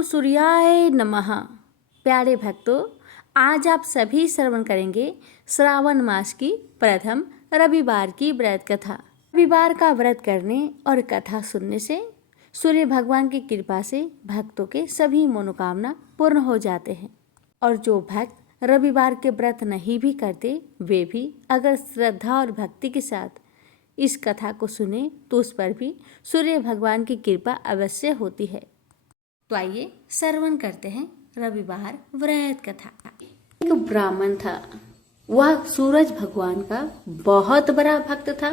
ओम सूर्याय नमः। प्यारे भक्तों, आज आप सभी श्रवण करेंगे श्रावण मास की प्रथम रविवार की व्रत कथा। रविवार का व्रत करने और कथा सुनने से सूर्य भगवान की कृपा से भक्तों के सभी मनोकामना पूर्ण हो जाते हैं। और जो भक्त रविवार के व्रत नहीं भी करते, वे भी अगर श्रद्धा और भक्ति के साथ इस कथा को सुने तो उस पर भी सूर्य भगवान की कृपा अवश्य होती है। तो आइए श्रवण करते हैं रविवार व्रत कथा। एक ब्राह्मण था, वह सूरज भगवान का बहुत बड़ा भक्त था।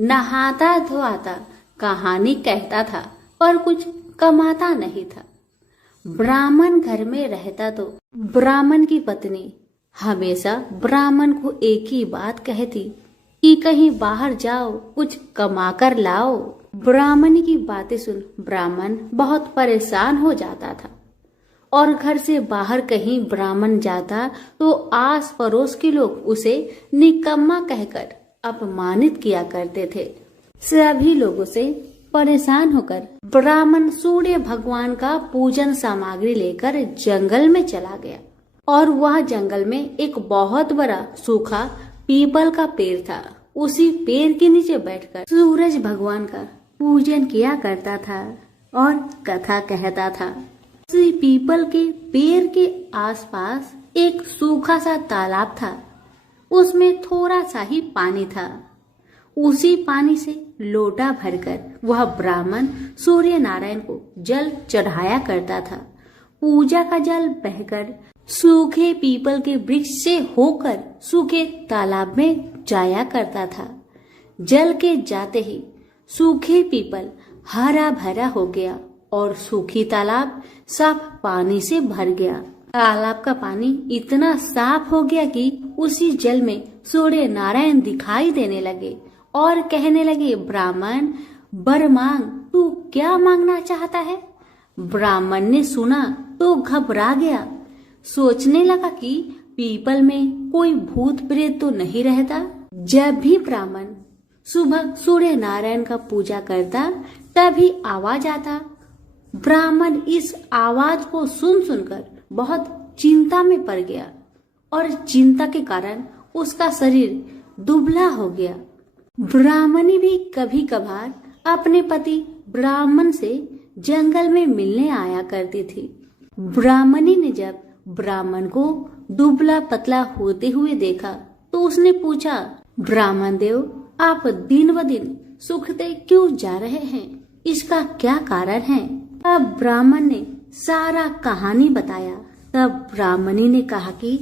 नहाता धोआता कहानी कहता था पर कुछ कमाता नहीं था। ब्राह्मण घर में रहता तो ब्राह्मण की पत्नी हमेशा ब्राह्मण को एक ही बात कहती कि कहीं बाहर जाओ, कुछ कमा कर लाओ। ब्राह्मण की बातें सुन ब्राह्मण बहुत परेशान हो जाता था और घर से बाहर कहीं ब्राह्मण जाता तो आस पड़ोस के लोग उसे निकम्मा कहकर अपमानित किया करते थे। सभी लोगों से परेशान होकर ब्राह्मण सूर्य भगवान का पूजन सामग्री लेकर जंगल में चला गया और वह जंगल में एक बहुत बड़ा सूखा पीपल का पेड़ था। उसी पेड़ के नीचे बैठकर सूरज भगवान का पूजन किया करता था और कथा कहता था। उसी पीपल के पेड़ के आसपास एक सूखा सा तालाब था। उसमें थोड़ा सा ही पानी था। उसी पानी से लोटा भरकर वह ब्राह्मण सूर्य नारायण को जल चढ़ाया करता था। पूजा का जल बहकर सूखे पीपल के वृक्ष से होकर सूखे तालाब में जाया करता था। जल के जाते ही सूखे पीपल हरा भरा हो गया और सूखी तालाब साफ पानी से भर गया। तालाब का पानी इतना साफ हो गया कि उसी जल में सूर्य नारायण दिखाई देने लगे और कहने लगे, ब्राह्मण वर मांग, तू क्या मांगना चाहता है? ब्राह्मण ने सुना तो घबरा गया। सोचने लगा कि पीपल में कोई भूत प्रेत तो नहीं रहता। जब भी ब्राह्मण सुबह सूर्य नारायण का पूजा करता तभी आवाज आता। ब्राह्मण इस आवाज को सुन सुनकर बहुत चिंता में पड़ गया और चिंता के कारण उसका शरीर दुबला हो गया। ब्राह्मणी भी कभी कभार अपने पति ब्राह्मण से जंगल में मिलने आया करती थी। ब्राह्मणी ने जब ब्राह्मण को दुबला पतला होते हुए देखा तो उसने पूछा, ब्राह्मण देव, आप दिन ब दिन सूखते क्यों जा रहे हैं? इसका क्या कारण है? तब ब्राह्मण ने सारा कहानी बताया। तब ब्राह्मणी ने कहा कि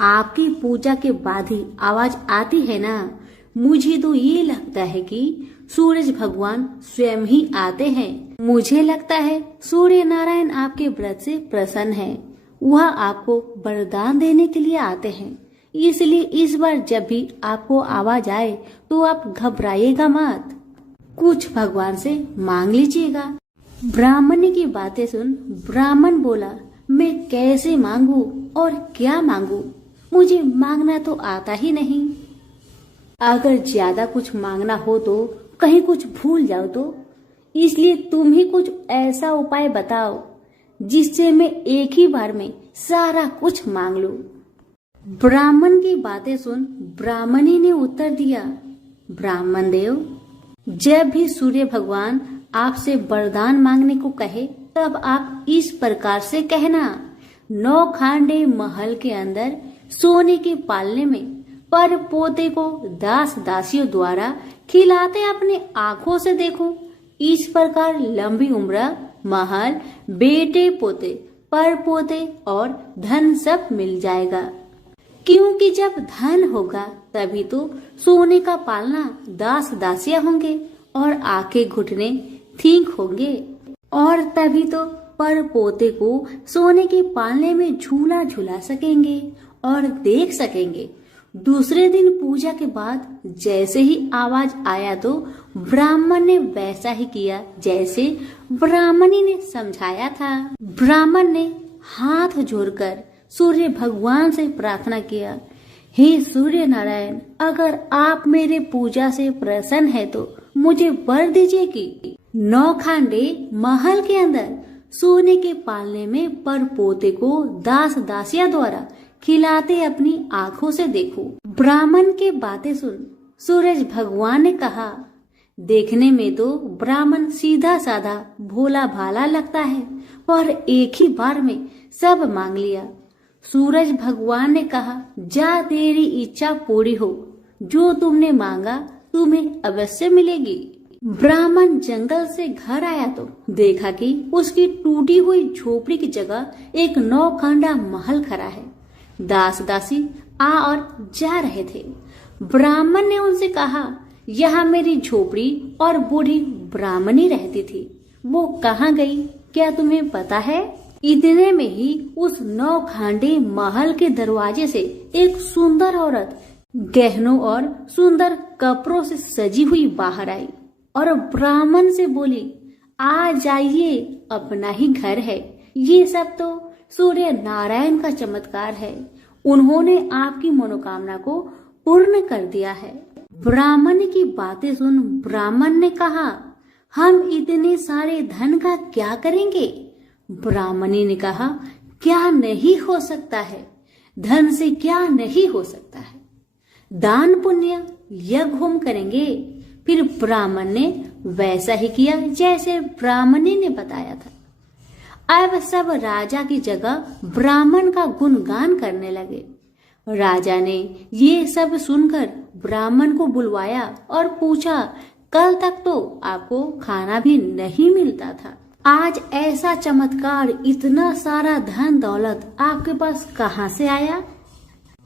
आपकी पूजा के बाद ही आवाज आती है ना, मुझे तो ये लगता है कि सूरज भगवान स्वयं ही आते हैं। मुझे लगता है सूर्य नारायण आपके व्रत से प्रसन्न है। वह आपको वरदान देने के लिए आते हैं। इसलिए इस बार जब भी आपको आवाज आए तो आप घबराइएगा मत, कुछ भगवान से मांग लीजिएगा। ब्राह्मणी की बातें सुन ब्राह्मण बोला, मैं कैसे मांगू और क्या मांगू? मुझे मांगना तो आता ही नहीं। अगर ज्यादा कुछ मांगना हो तो कहीं कुछ भूल जाओ तो, इसलिए तुम ही कुछ ऐसा उपाय बताओ जिससे मैं एक ही बार में सारा कुछ मांग लूं। ब्राह्मण की बातें सुन ब्राह्मणी ने उत्तर दिया, ब्राह्मण देव, जब भी सूर्य भगवान आपसे वरदान मांगने को कहे तब आप इस प्रकार से कहना, 9 खांडे महल के अंदर सोने के पालने में पर पोते को दास दासियों द्वारा खिलाते अपने आंखों से देखो। इस प्रकार लंबी उम्र, महल, बेटे पोते, पर पोते और धन सब मिल जाएगा। क्योंकि जब धन होगा तभी तो सोने का पालना दास दासियां होंगे और आंखें घुटने ठीक होंगे और तभी तो पर पोते को सोने के पालने में झूला झूला सकेंगे और देख सकेंगे। दूसरे दिन पूजा के बाद जैसे ही आवाज आया तो ब्राह्मण ने वैसा ही किया जैसे ब्राह्मणी ने समझाया था। ब्राह्मण ने हाथ जोड़कर सूर्य भगवान से प्रार्थना किया, हे सूर्य नारायण, अगर आप मेरे पूजा से प्रसन्न है तो मुझे वर दीजिए कि 9 खांडे महल के अंदर सोने के पालने में पर पोते को दास दासिया द्वारा खिलाते अपनी आंखों से देखो। ब्राह्मण के बातें सुन सूरज भगवान ने कहा, देखने में तो ब्राह्मण सीधा साधा भोला भाला लगता है, पर एक ही बार में सब मांग लिया। सूरज भगवान ने कहा, जा तेरी इच्छा पूरी हो, जो तुमने मांगा तुम्हें अवश्य मिलेगी। ब्राह्मण जंगल से घर आया तो देखा कि उसकी टूटी हुई झोपड़ी की जगह एक नौखंडा महल खड़ा है। दास दासी आ और जा रहे थे। ब्राह्मण ने उनसे कहा, यहाँ मेरी झोपड़ी और बूढ़ी ब्राह्मणी रहती थी, वो कहाँ गई, क्या तुम्हें पता है? इतने में ही उस नौखंडे महल के दरवाजे से एक सुंदर औरत गहनों और सुंदर कपड़ों से सजी हुई बाहर आई और ब्राह्मण से बोली, आ जाइए, अपना ही घर है। ये सब तो सूर्य नारायण का चमत्कार है, उन्होंने आपकी मनोकामना को पूर्ण कर दिया है। ब्राह्मण की बातें सुन ब्राह्मण ने कहा, हम इतने सारे धन का क्या करेंगे? ब्राह्मणी ने कहा, क्या नहीं हो सकता है, धन से क्या नहीं हो सकता है, दान पुण्य यज्ञ होम करेंगे। फिर ब्राह्मण ने वैसा ही किया जैसे ब्राह्मणी ने बताया था। अब सब राजा की जगह ब्राह्मण का गुणगान करने लगे। राजा ने ये सब सुनकर ब्राह्मण को बुलवाया और पूछा, कल तक तो आपको खाना भी नहीं मिलता था, आज ऐसा चमत्कार, इतना सारा धन दौलत आपके पास कहाँ से आया?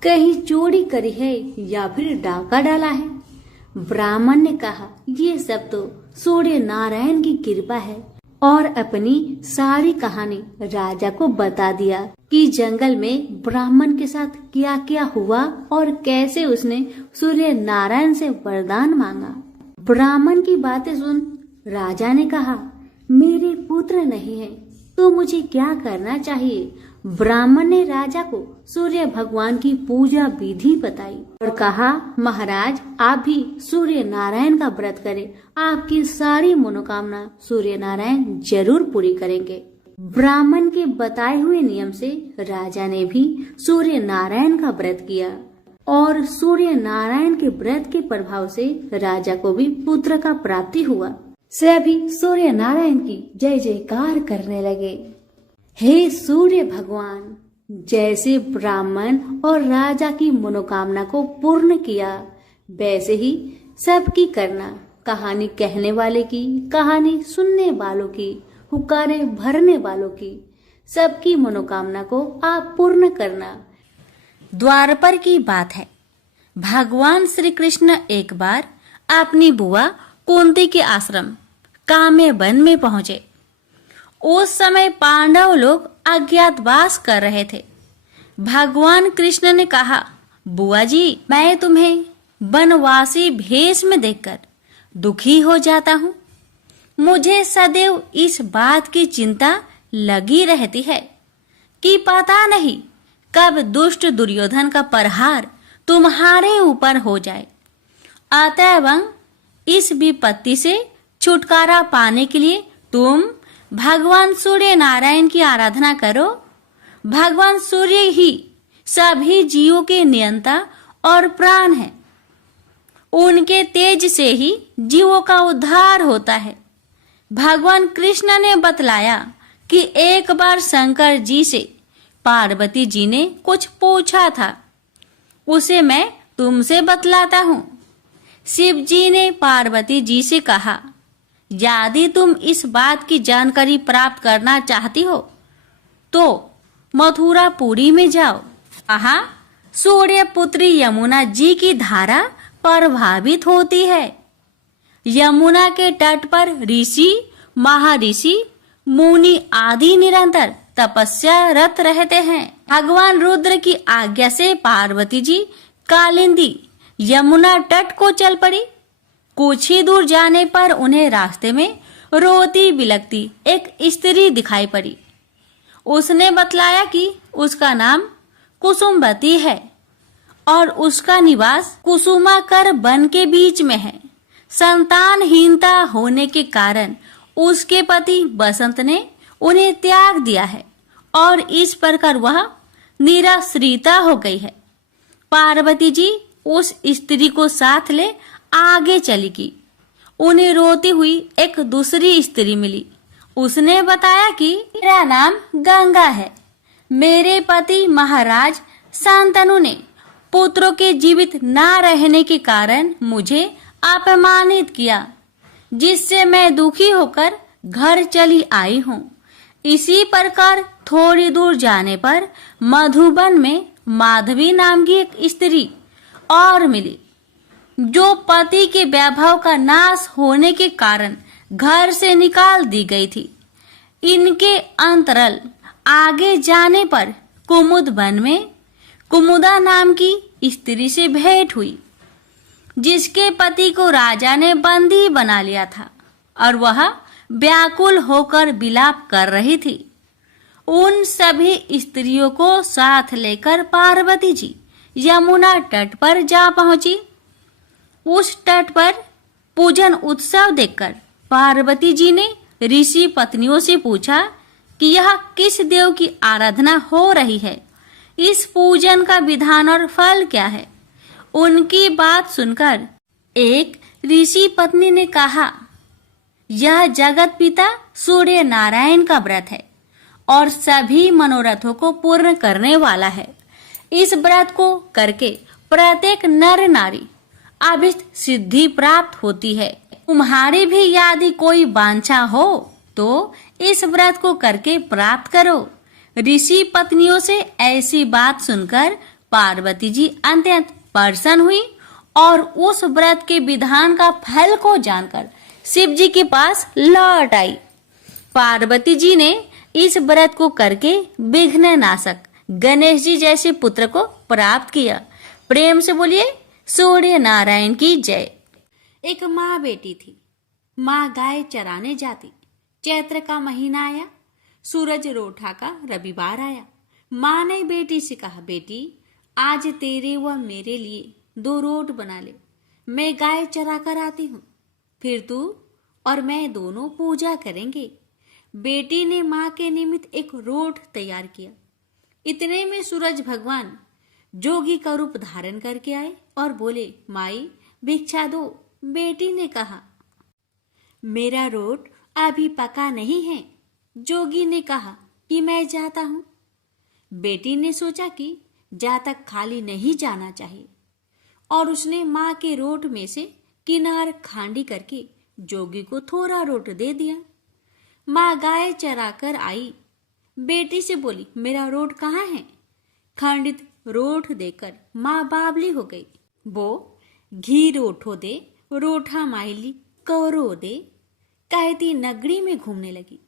कहीं चोरी करी है या फिर डाका डाला है? ब्राह्मण ने कहा, ये सब तो सूर्य नारायण की कृपा है, और अपनी सारी कहानी राजा को बता दिया कि जंगल में ब्राह्मण के साथ क्या क्या हुआ और कैसे उसने सूर्य नारायण से वरदान मांगा। ब्राह्मण की बातें सुन राजा ने कहा, मेरे पुत्र नहीं है तो मुझे क्या करना चाहिए? ब्राह्मण ने राजा को सूर्य भगवान की पूजा विधि बताई और कहा, महाराज आप भी सूर्य नारायण का व्रत करें, आपकी सारी मनोकामना सूर्य नारायण जरूर पूरी करेंगे। ब्राह्मण के बताए हुए नियम से राजा ने भी सूर्य नारायण का व्रत किया और सूर्य नारायण के व्रत के प्रभाव से राजा को भी पुत्र का प्राप्ति हुआ। सभी सूर्य नारायण की जय जयकार करने लगे। हे सूर्य भगवान, जैसे ब्राह्मण और राजा की मनोकामना को पूर्ण किया, वैसे ही सबकी करना, कहानी कहने वाले की, कहानी सुनने वालों की, हुक्कारे भरने वालों की, सबकी मनोकामना को आप पूर्ण करना। द्वारपर की बात है। भगवान श्री कृष्ण एक बार अपनी बुआ कुंती के आश्रम काम्य वन में पहुंचे। उस समय पांडव लोग अज्ञातवास कर रहे थे। भगवान कृष्ण ने कहा, बुआ जी, मैं तुम्हें वनवासी भेष में देखकर दुखी हो जाता हूँ। मुझे सदैव इस बात की चिंता लगी रहती है कि पता नहीं कब दुष्ट दुर्योधन का प्रहार तुम्हारे ऊपर हो जाए। अतएव इस विपत्ति से छुटकारा पाने के लिए तुम भगवान सूर्य नारायण की आराधना करो। भगवान सूर्य ही सभी जीवों के नियंता और प्राण है। उनके तेज से ही जीवों का उद्धार होता है। भगवान कृष्ण ने बतलाया कि एक बार शंकर जी से पार्वती जी ने कुछ पूछा था, उसे मैं तुमसे बतलाता हूँ। शिव जी ने पार्वती जी से कहा, यदि तुम इस बात की जानकारी प्राप्त करना चाहती हो तो मथुरापुरी में जाओ। वहाँ सूर्य पुत्री यमुना जी की धारा प्रभावित होती है। यमुना के तट पर ऋषि, महर्षि, मुनि आदि निरंतर तपस्या रत रहते हैं। भगवान रुद्र की आज्ञा से पार्वती जी कालिंदी यमुना तट को चल पड़ी। कुछ ही दूर जाने पर उन्हें रास्ते में रोती बिलखती एक स्त्री दिखाई पड़ी। उसने बतलाया कि उसका नाम कुसुमवती है और उसका निवास कुसुमाकर वन के बीच में है। संतानहीनता होने के कारण उसके पति बसंत ने उन्हें त्याग दिया है और इस प्रकार वह निराश्रिता हो गई है। पार्वती जी उस स्त्री को साथ ले आगे चली गई। उन्हें रोती हुई एक दूसरी स्त्री मिली। उसने बताया कि मेरा नाम गंगा है। मेरे पति महाराज शांतनु ने पुत्रों के जीवित न रहने के कारण मुझे अपमानित किया, जिससे मैं दुखी होकर घर चली आई हूँ। इसी प्रकार थोड़ी दूर जाने पर मधुबन में माधवी नाम की एक स्त्री और मिली, जो पति के वैभव का नाश होने के कारण घर से निकाल दी गई थी। इनके अंतरल आगे जाने पर कुमुद वन में कुमुदा नाम की स्त्री से भेंट हुई, जिसके पति को राजा ने बंदी बना लिया था और वह व्याकुल होकर विलाप कर रही थी। उन सभी स्त्रियों को साथ लेकर पार्वती जी यमुना तट पर जा पहुंची। उस तट पर पूजन उत्सव देखकर पार्वती जी ने ऋषि पत्नियों से पूछा कि यह किस देव की आराधना हो रही है, इस पूजन का विधान और फल क्या है। उनकी बात सुनकर एक ऋषि पत्नी ने कहा, यह जगत पिता सूर्य नारायण का व्रत है और सभी मनोरथों को पूर्ण करने वाला है। इस व्रत को करके प्रत्येक नर नारी अभिष्ट सिद्धि प्राप्त होती है। तुम्हारी भी यदि कोई वांछा हो तो इस व्रत को करके प्राप्त करो। ऋषि पत्नियों से ऐसी बात सुनकर पार्वती जी अत्यंत प्रसन्न हुई और उस व्रत के विधान का फल को जानकर शिव जी के पास लौट आई। पार्वती जी ने इस व्रत को करके विघ्न नाशक गणेश जी जैसे पुत्र को प्राप्त किया। प्रेम से बोलिए सूर्य नारायण की जय। एक माँ बेटी थी। माँ गाय चराने जाती। चैत्र का महीना आया, सूरज रोठा का रविवार आया। माँ ने बेटी से कहा, बेटी आज तेरे व मेरे लिए 2 रोट बना ले, मैं गाय चरा कर आती हूँ, फिर तू और मैं दोनों पूजा करेंगे। बेटी ने माँ के निमित्त एक रोट तैयार किया। इतने में सूरज भगवान जोगी का रूप धारण करके आए और बोले, माई भिक्षा दो। बेटी ने कहा, मेरा रोट अभी पका नहीं है। जोगी ने कहा कि मैं जाता हूं। बेटी ने सोचा कि जा तक खाली नहीं जाना चाहिए और उसने माँ के रोट में से किनार खांडी करके जोगी को थोड़ा रोट दे दिया। माँ गाय चरा कर आई। बेटी से बोली, मेरा रोट कहाँ है? खंडित रोट देकर माँ बावली हो गई। वो घी रोठो दे, रोठा माइली कौरो दे कहती नगरी में घूमने लगी।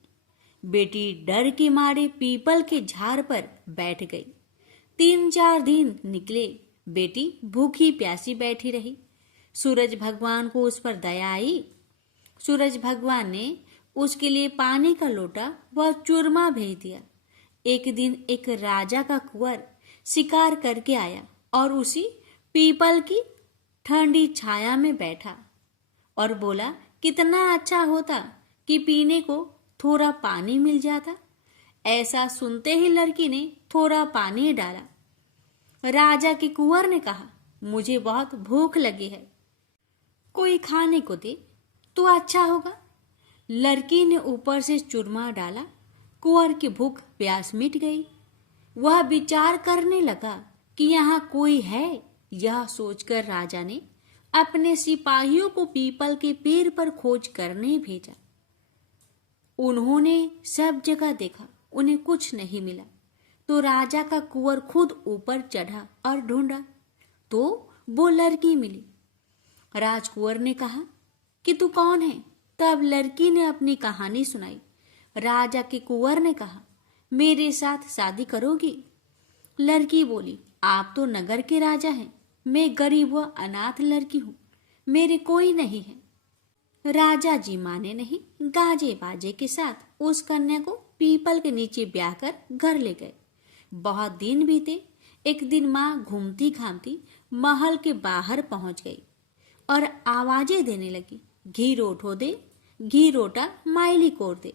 बेटी डर के मारे पीपल के झाड़ पर बैठ गई। 3-4 दिन निकले। बेटी भूखी प्यासी बैठी रही। सूरज भगवान को उस पर दया आई। सूरज भगवान ने उसके लिए पानी का लोटा व चूरमा भेज दिया। एक दिन एक राजा का कुंवर शिकार करके आया और उसी पीपल की ठंडी छाया में बैठा और बोला, कितना अच्छा होता कि पीने को थोड़ा पानी मिल जाता। ऐसा सुनते ही लड़की ने थोड़ा पानी डाला। राजा के कुंवर ने कहा, मुझे बहुत भूख लगी है, कोई खाने को दे तो अच्छा होगा। लड़की ने ऊपर से चूरमा डाला। कुंवर की भूख प्यास मिट गई। वह विचार करने लगा कि यहाँ कोई है। यह सोचकर राजा ने अपने सिपाहियों को पीपल के पेड़ पर खोज करने भेजा। उन्होंने सब जगह देखा, उन्हें कुछ नहीं मिला। तो राजा का कुंवर खुद ऊपर चढ़ा और ढूंढा तो वो लड़की मिली। राजकुंवर ने कहा कि तू कौन है? तब लड़की ने अपनी कहानी सुनाई। राजा के कुंवर ने कहा, मेरे साथ शादी करोगी? लड़की बोली, आप तो नगर के राजा हैं, मैं गरीब व अनाथ लड़की हूँ, मेरे कोई नहीं है। राजा जी माने नहीं। गाजे बाजे के साथ उस कन्या को पीपल के नीचे ब्याह कर घर ले गए। बहुत दिन बीते। एक दिन माँ घूमती घामती महल के बाहर पहुंच गई और आवाजें देने लगी, घी रोठो दे, घी रोटा माइली कोर दे।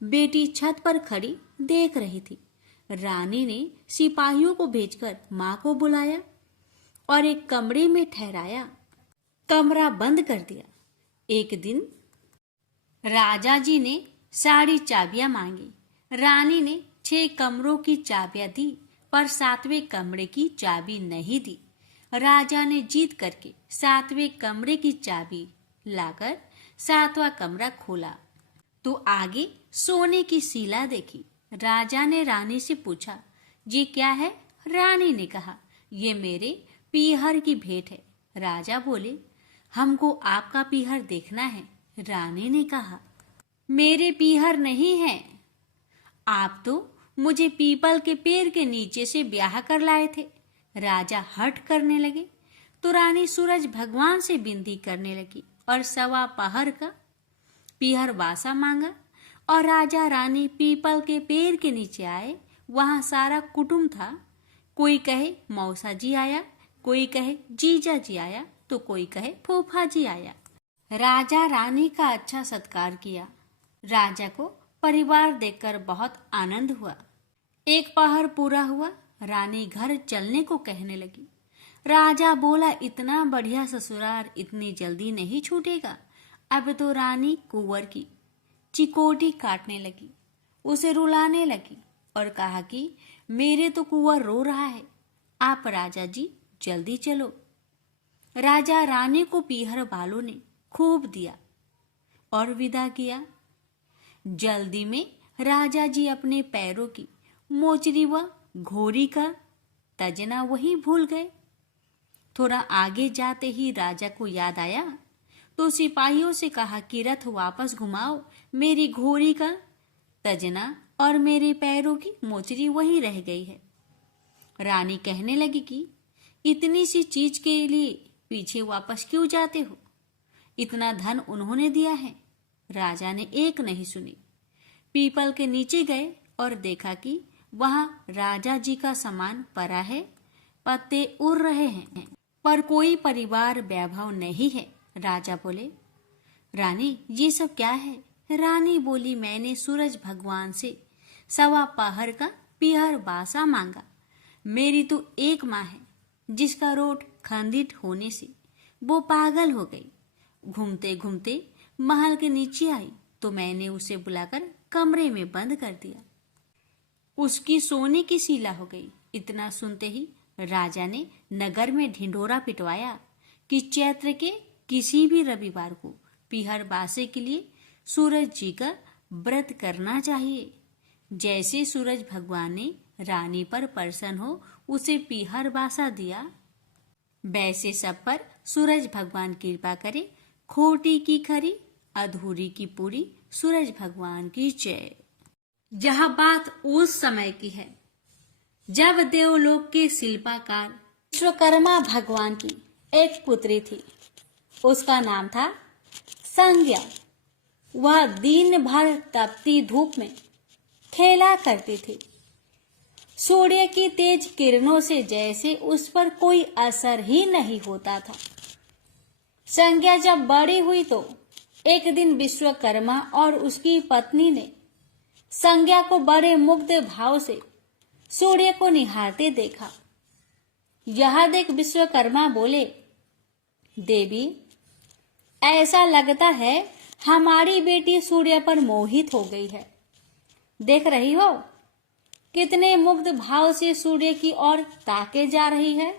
बेटी छत पर खड़ी देख रही थी। रानी ने सिपाहियों को भेजकर माँ को बुलाया और एक कमरे में ठहराया। कमरा बंद कर दिया। एक दिन राजा जी ने सारी चाबियां मांगी। रानी ने 6 कमरों की चाबियां दी, पर 7वें कमरे की चाबी नहीं दी। राजा ने जीत करके 7वें कमरे की चाबी लाकर 7वां कमरा खोला तो आगे सोने की शिला देखी। राजा ने रानी से पूछा, ये क्या है? रानी ने कहा, ये मेरे पीहर की भेंट है। राजा बोले, हमको आपका पीहर देखना है। रानी ने कहा, मेरे पीहर नहीं है, आप तो मुझे पीपल के पेड़ के नीचे से ब्याह कर लाए थे। राजा हठ करने लगे तो रानी सूरज भगवान से विनती करने लगी और 1.25 पहर का पीहर वासा मांगा। और राजा रानी पीपल के पेड़ के नीचे आए। वहां सारा कुटुंब था। कोई कहे मौसा जी आया, कोई कहे जीजा जी आया, तो कोई कहे फूफा जी आया। राजा रानी का अच्छा सत्कार किया। राजा को परिवार देखकर बहुत आनंद हुआ। 1 पहर पूरा हुआ। रानी घर चलने को कहने लगी। राजा बोला, इतना बढ़िया ससुराल इतनी जल्दी नहीं छूटेगा। अब तो रानी कुंवर की चिकोटी काटने लगी, उसे रुलाने लगी और कहा कि मेरे तो कुंवर रो रहा है, आप राजा जी जल्दी चलो। राजा रानी को पीहर वालों ने खूब दिया और विदा किया। जल्दी में राजा जी अपने पैरों की मोचरी व घोड़ी का तजना वहीं भूल गए। थोड़ा आगे जाते ही राजा को याद आया तो सिपाहियों से कहा कि रथ वापस घुमाओ, मेरी घोड़ी का तजना और मेरे पैरों की मोचरी वहीं रह गई है। रानी कहने लगी कि इतनी सी चीज के लिए पीछे वापस क्यों जाते हो? इतना धन उन्होंने दिया है। राजा ने एक नहीं सुनी। पीपल के नीचे गए और देखा कि वहां राजा जी का सामान पड़ा है, पत्ते उड़ रहे हैं, पर कोई परिवार वैभव नहीं है। राजा बोले, रानी ये सब क्या है? रानी बोली, मैंने सूरज भगवान से 1.25 पहर का पीहर बासा मांगा। मेरी तो एक माँ है जिसका रोट खंडित होने से वो पागल हो गई। घूमते घूमते महल के नीचे आई तो मैंने उसे बुलाकर कमरे में बंद कर दिया। उसकी सोने की शिला हो गई। इतना सुनते ही राजा ने नगर में ढिंढोरा पिटवाया कि चैत्र के किसी भी रविवार को पीहर बासे के लिए सूरज जी का व्रत करना चाहिए। जैसे सूरज भगवान ने रानी पर प्रसन्न हो उसे पीहर बासा दिया, वैसे सब पर सूरज भगवान कृपा करे। खोटी की खरी, अधूरी की पूरी, सूरज भगवान की जय। जहाँ बात उस समय की है जब देवलोक के शिल्पकार विश्वकर्मा भगवान की एक पुत्री थी। उसका नाम था संज्ञा। वह दिन भर तपती धूप में खेला करती थी। सूर्य की तेज किरणों से जैसे उस पर कोई असर ही नहीं होता था। संज्ञा जब बड़ी हुई तो एक दिन विश्वकर्मा और उसकी पत्नी ने संज्ञा को बड़े मुग्ध भाव से सूर्य को निहारते देखा। यह देख विश्वकर्मा बोले, देवी, ऐसा लगता है हमारी बेटी सूर्य पर मोहित हो गई है। देख रही हो कितने मुग्ध भाव से सूर्य की ओर ताके जा रही है।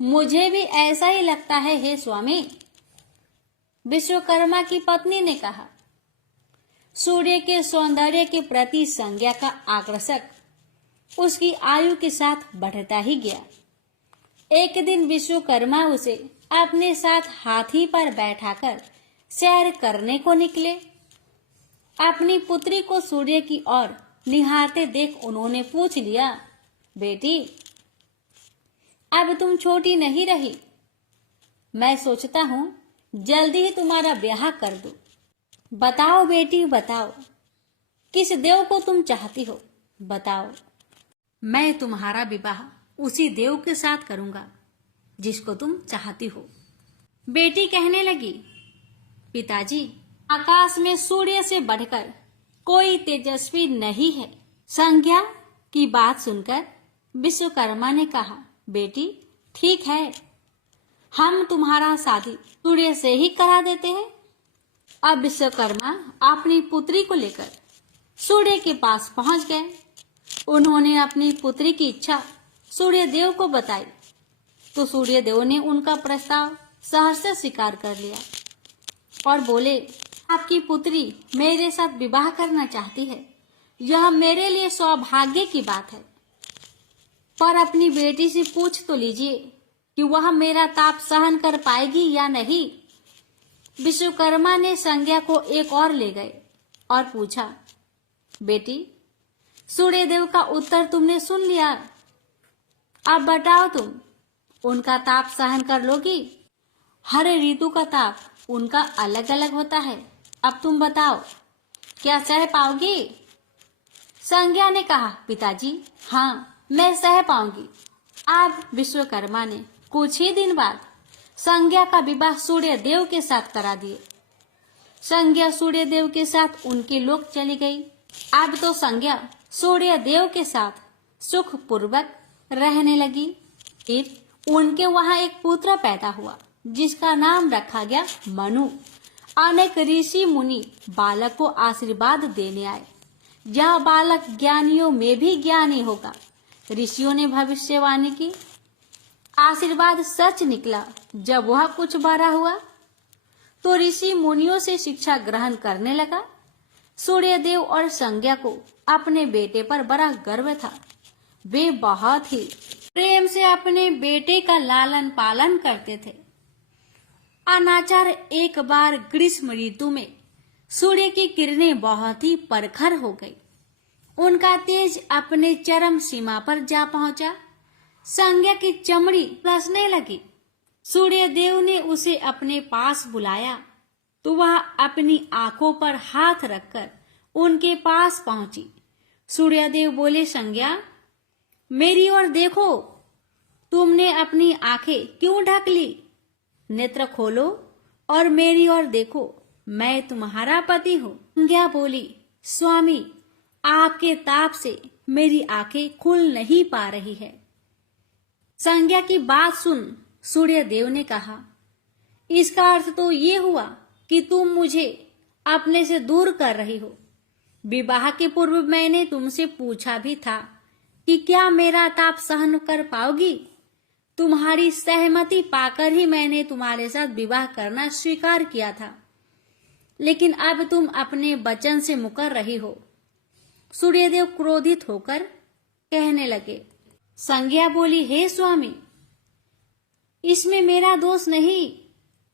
मुझे भी ऐसा ही लगता है हे स्वामी। विश्वकर्मा की पत्नी ने कहा। सूर्य के सौंदर्य के प्रति संज्ञा का आकर्षक उसकी आयु के साथ बढ़ता ही गया। एक दिन विश्वकर्मा उसे अपने साथ हाथी पर बैठाकर सैर करने को निकले। अपनी पुत्री को सूर्य की ओर निहारते देख उन्होंने पूछ लिया, बेटी, अब तुम छोटी नहीं रही। मैं सोचता हूं जल्दी ही तुम्हारा ब्याह कर दूं। बताओ बेटी, बताओ, किस देव को तुम चाहती हो? बताओ। मैं तुम्हारा विवाह उसी देव के साथ करूंगा जिसको तुम चाहती हो। बेटी कहने लगी, पिताजी, आकाश में सूर्य से बढ़कर कोई तेजस्वी नहीं है। संज्ञा की बात सुनकर विश्वकर्मा ने कहा, बेटी ठीक है, हम तुम्हारा शादी सूर्य से ही करा देते हैं। अब विश्वकर्मा अपनी पुत्री को लेकर सूर्य के पास पहुंच गए। उन्होंने अपनी पुत्री की इच्छा सूर्य देव को बताई तो सूर्य देव ने उनका प्रस्ताव सहर्ष स्वीकार कर लिया और बोले, आपकी पुत्री मेरे साथ विवाह करना चाहती है, यह मेरे लिए सौभाग्य की बात है, पर अपनी बेटी से पूछ तो लीजिए कि वह मेरा ताप सहन कर पाएगी या नहीं। विश्वकर्मा ने संज्ञा को एक और ले गए और पूछा, बेटी सूर्यदेव का उत्तर तुमने सुन लिया, अब बताओ तुम उनका ताप सहन कर लोगी? हर ऋतु का ताप उनका अलग अलग होता है, अब तुम बताओ क्या सह पाओगी? संज्ञा ने कहा, पिताजी हाँ मैं सह पाऊंगी। अब विश्वकर्मा ने कुछ ही दिन बाद संज्ञा का विवाह सूर्य देव के साथ करा दिए। संज्ञा सूर्य देव के साथ उनके लोक चली गई। अब तो संज्ञा सूर्य देव के साथ सुख पूर्वक रहने लगी। फिर उनके वहां एक पुत्र पैदा हुआ जिसका नाम रखा गया मनु। अनेक ऋषि मुनि बालक को आशीर्वाद देने आए। यह बालक ज्ञानियों में भी ज्ञानी होगा। ऋषियों ने भविष्यवाणी की, आशीर्वाद सच निकला। जब वह कुछ बड़ा हुआ तो ऋषि मुनियों से शिक्षा ग्रहण करने लगा। सूर्यदेव और संज्ञा को अपने बेटे पर बड़ा गर्व था। वे बहुत ही प्रेम से अपने बेटे का लालन पालन करते थे। अनाचार एक बार ग्रीष्म ऋतु में सूर्य की किरणें बहुत ही प्रखर हो गई। उनका तेज अपने चरम सीमा पर जा पहुंचा। संज्ञा की चमड़ी रसने लगी। सूर्यदेव ने उसे अपने पास बुलाया तो वह अपनी आंखों पर हाथ रखकर उनके पास पहुंची। सूर्यदेव बोले, संज्ञा मेरी ओर देखो, तुमने अपनी आंखें क्यों ढक ली? नेत्र खोलो और मेरी ओर देखो, मैं तुम्हारा पति हूँ। संज्ञा बोली, स्वामी आपके ताप से मेरी आंखें खुल नहीं पा रही है। संज्ञा की बात सुन सूर्यदेव ने कहा, इसका अर्थ तो ये हुआ कि तुम मुझे अपने से दूर कर रही हो। विवाह के पूर्व मैंने तुमसे पूछा भी था कि क्या मेरा ताप सहन कर पाओगी। तुम्हारी सहमति पाकर ही मैंने तुम्हारे साथ विवाह करना स्वीकार किया था, लेकिन अब तुम अपने वचन से मुकर रही हो। सूर्यदेव क्रोधित होकर कहने लगे। संज्ञा बोली, हे स्वामी इसमें मेरा दोष नहीं,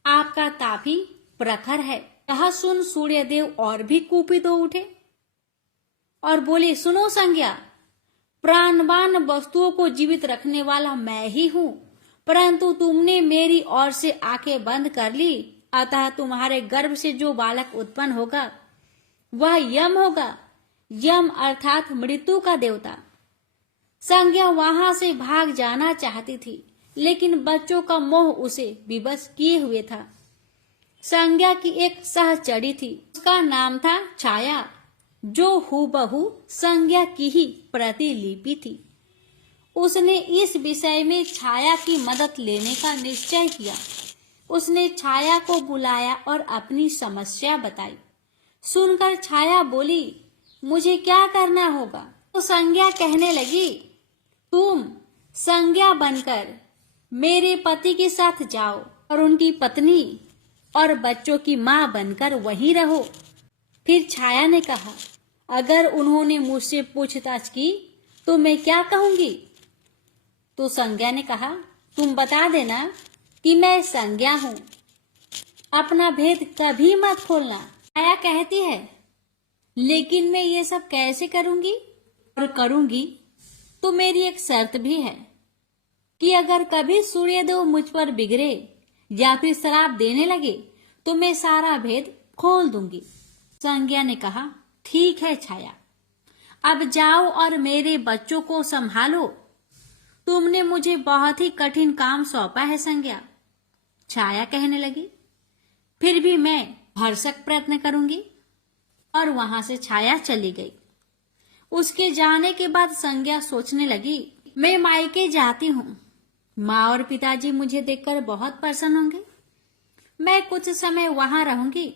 आपका ताप ही प्रखर है। यह सुन सूर्यदेव और भी कुपित हो उठे और बोले, सुनो संज्ञा, प्राणवान वस्तुओं को जीवित रखने वाला मैं ही हूँ, परंतु तुमने मेरी ओर से आंखें बंद कर ली, अतः तुम्हारे गर्भ से जो बालक उत्पन्न होगा वह यम होगा। यम अर्थात मृत्यु का देवता। संज्ञा वहां से भाग जाना चाहती थी, लेकिन बच्चों का मोह उसे विवश किए हुए था। संज्ञा की एक सहचरी थी, उसका नाम था छाया, जो हूबहू संज्ञा की ही प्रतिलिपि थी। उसने इस विषय में छाया की मदद लेने का निश्चय किया। उसने छाया को बुलाया और अपनी समस्या बताई। सुनकर छाया बोली, मुझे क्या करना होगा? तो संज्ञा कहने लगी, तुम संज्ञा बनकर मेरे पति के साथ जाओ और उनकी पत्नी और बच्चों की मां बनकर वहीं रहो। फिर छाया ने कहा, अगर उन्होंने मुझसे पूछताछ की तो मैं क्या कहूंगी? तो संज्ञा ने कहा, तुम बता देना कि मैं संज्ञा हूँ, अपना भेद कभी मत खोलना। छाया कहती है, लेकिन मैं ये सब कैसे करूंगी? और करूंगी तो मेरी एक शर्त भी है कि अगर कभी सूर्यदेव मुझ पर बिगड़े या फिर श्राप देने लगे तो मैं सारा भेद खोल दूंगी। संज्ञा ने कहा, ठीक है छाया, अब जाओ और मेरे बच्चों को संभालो। तुमने मुझे बहुत ही कठिन काम सौंपा है संज्ञा। छाया कहने लगी, फिर भी मैं भरसक प्रयत्न करूंगी। और वहां से छाया चली गई। उसके जाने के बाद संज्ञा सोचने लगी, मैं मायके जाती हूँ, माँ और पिताजी मुझे देखकर बहुत प्रसन्न होंगे। मैं कुछ समय वहां रहूंगी,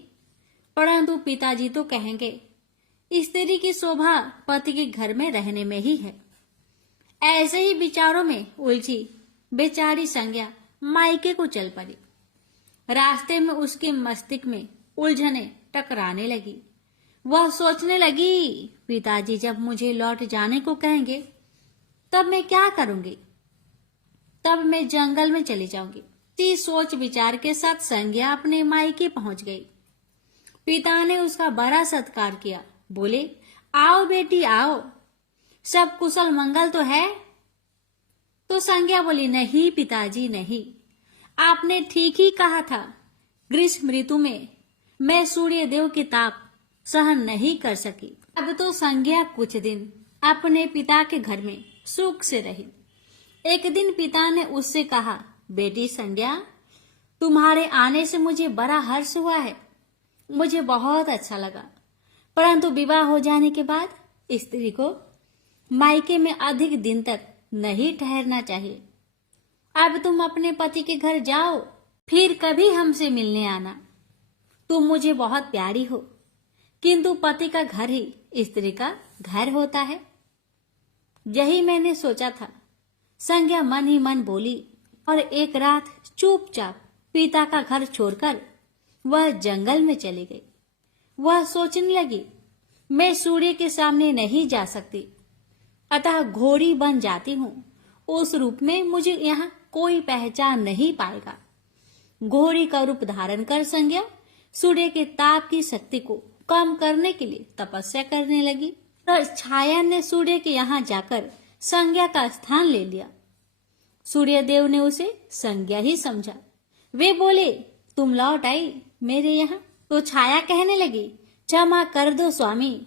परंतु पिताजी तो कहेंगे स्त्री की शोभा पति के घर में रहने में ही है। ऐसे ही विचारों में उलझी बेचारी संज्ञा मायके को चल पड़ी। रास्ते में उसके मस्तिष्क में उलझने टकराने लगी। वह सोचने लगी, पिताजी जब मुझे लौट जाने को कहेंगे तब मैं क्या करूंगी? तब मैं जंगल में चली जाऊंगी। इसी सोच विचार के साथ संज्ञा अपने मायके पहुंच गई। पिता ने उसका बड़ा सत्कार किया। बोले, आओ बेटी आओ, सब कुशल मंगल तो है? तो संज्ञा बोली, नहीं पिताजी नहीं, आपने ठीक ही कहा था। ग्रीष्म ऋतु में मैं सूर्य देव की ताप सहन नहीं कर सकी। अब तो संज्ञा कुछ दिन अपने पिता के घर में सुख से रही। एक दिन पिता ने उससे कहा, बेटी संज्ञा, तुम्हारे आने से मुझे बड़ा हर्ष हुआ है, मुझे बहुत अच्छा लगा। परंतु विवाह हो जाने के बाद स्त्री को मायके में अधिक दिन तक नहीं ठहरना चाहिए। अब तुम अपने पति के घर जाओ, फिर कभी हमसे मिलने आना। तुम मुझे बहुत प्यारी हो, किंतु पति का घर ही स्त्री का घर होता है। यही मैंने सोचा था, संज्ञा मन ही मन बोली। और एक रात चुपचाप पिता का घर छोड़कर वह जंगल में चली गई। वह सोचने लगी, मैं सूर्य के सामने नहीं जा सकती, अतः घोड़ी बन जाती हूँ। उस रूप में मुझे यहाँ कोई पहचान नहीं पाएगा। घोड़ी का रूप धारण कर संज्ञा सूर्य के ताप की शक्ति को कम करने के लिए तपस्या करने लगी। और छाया ने सूर्य के यहाँ जाकर संज्ञा का स्थान ले लिया। सूर्य देव ने उसे संज्ञा ही समझा। वे बोले, तुम लौट आई मेरे यहाँ? तो छाया कहने लगी, क्षमा कर दो स्वामी,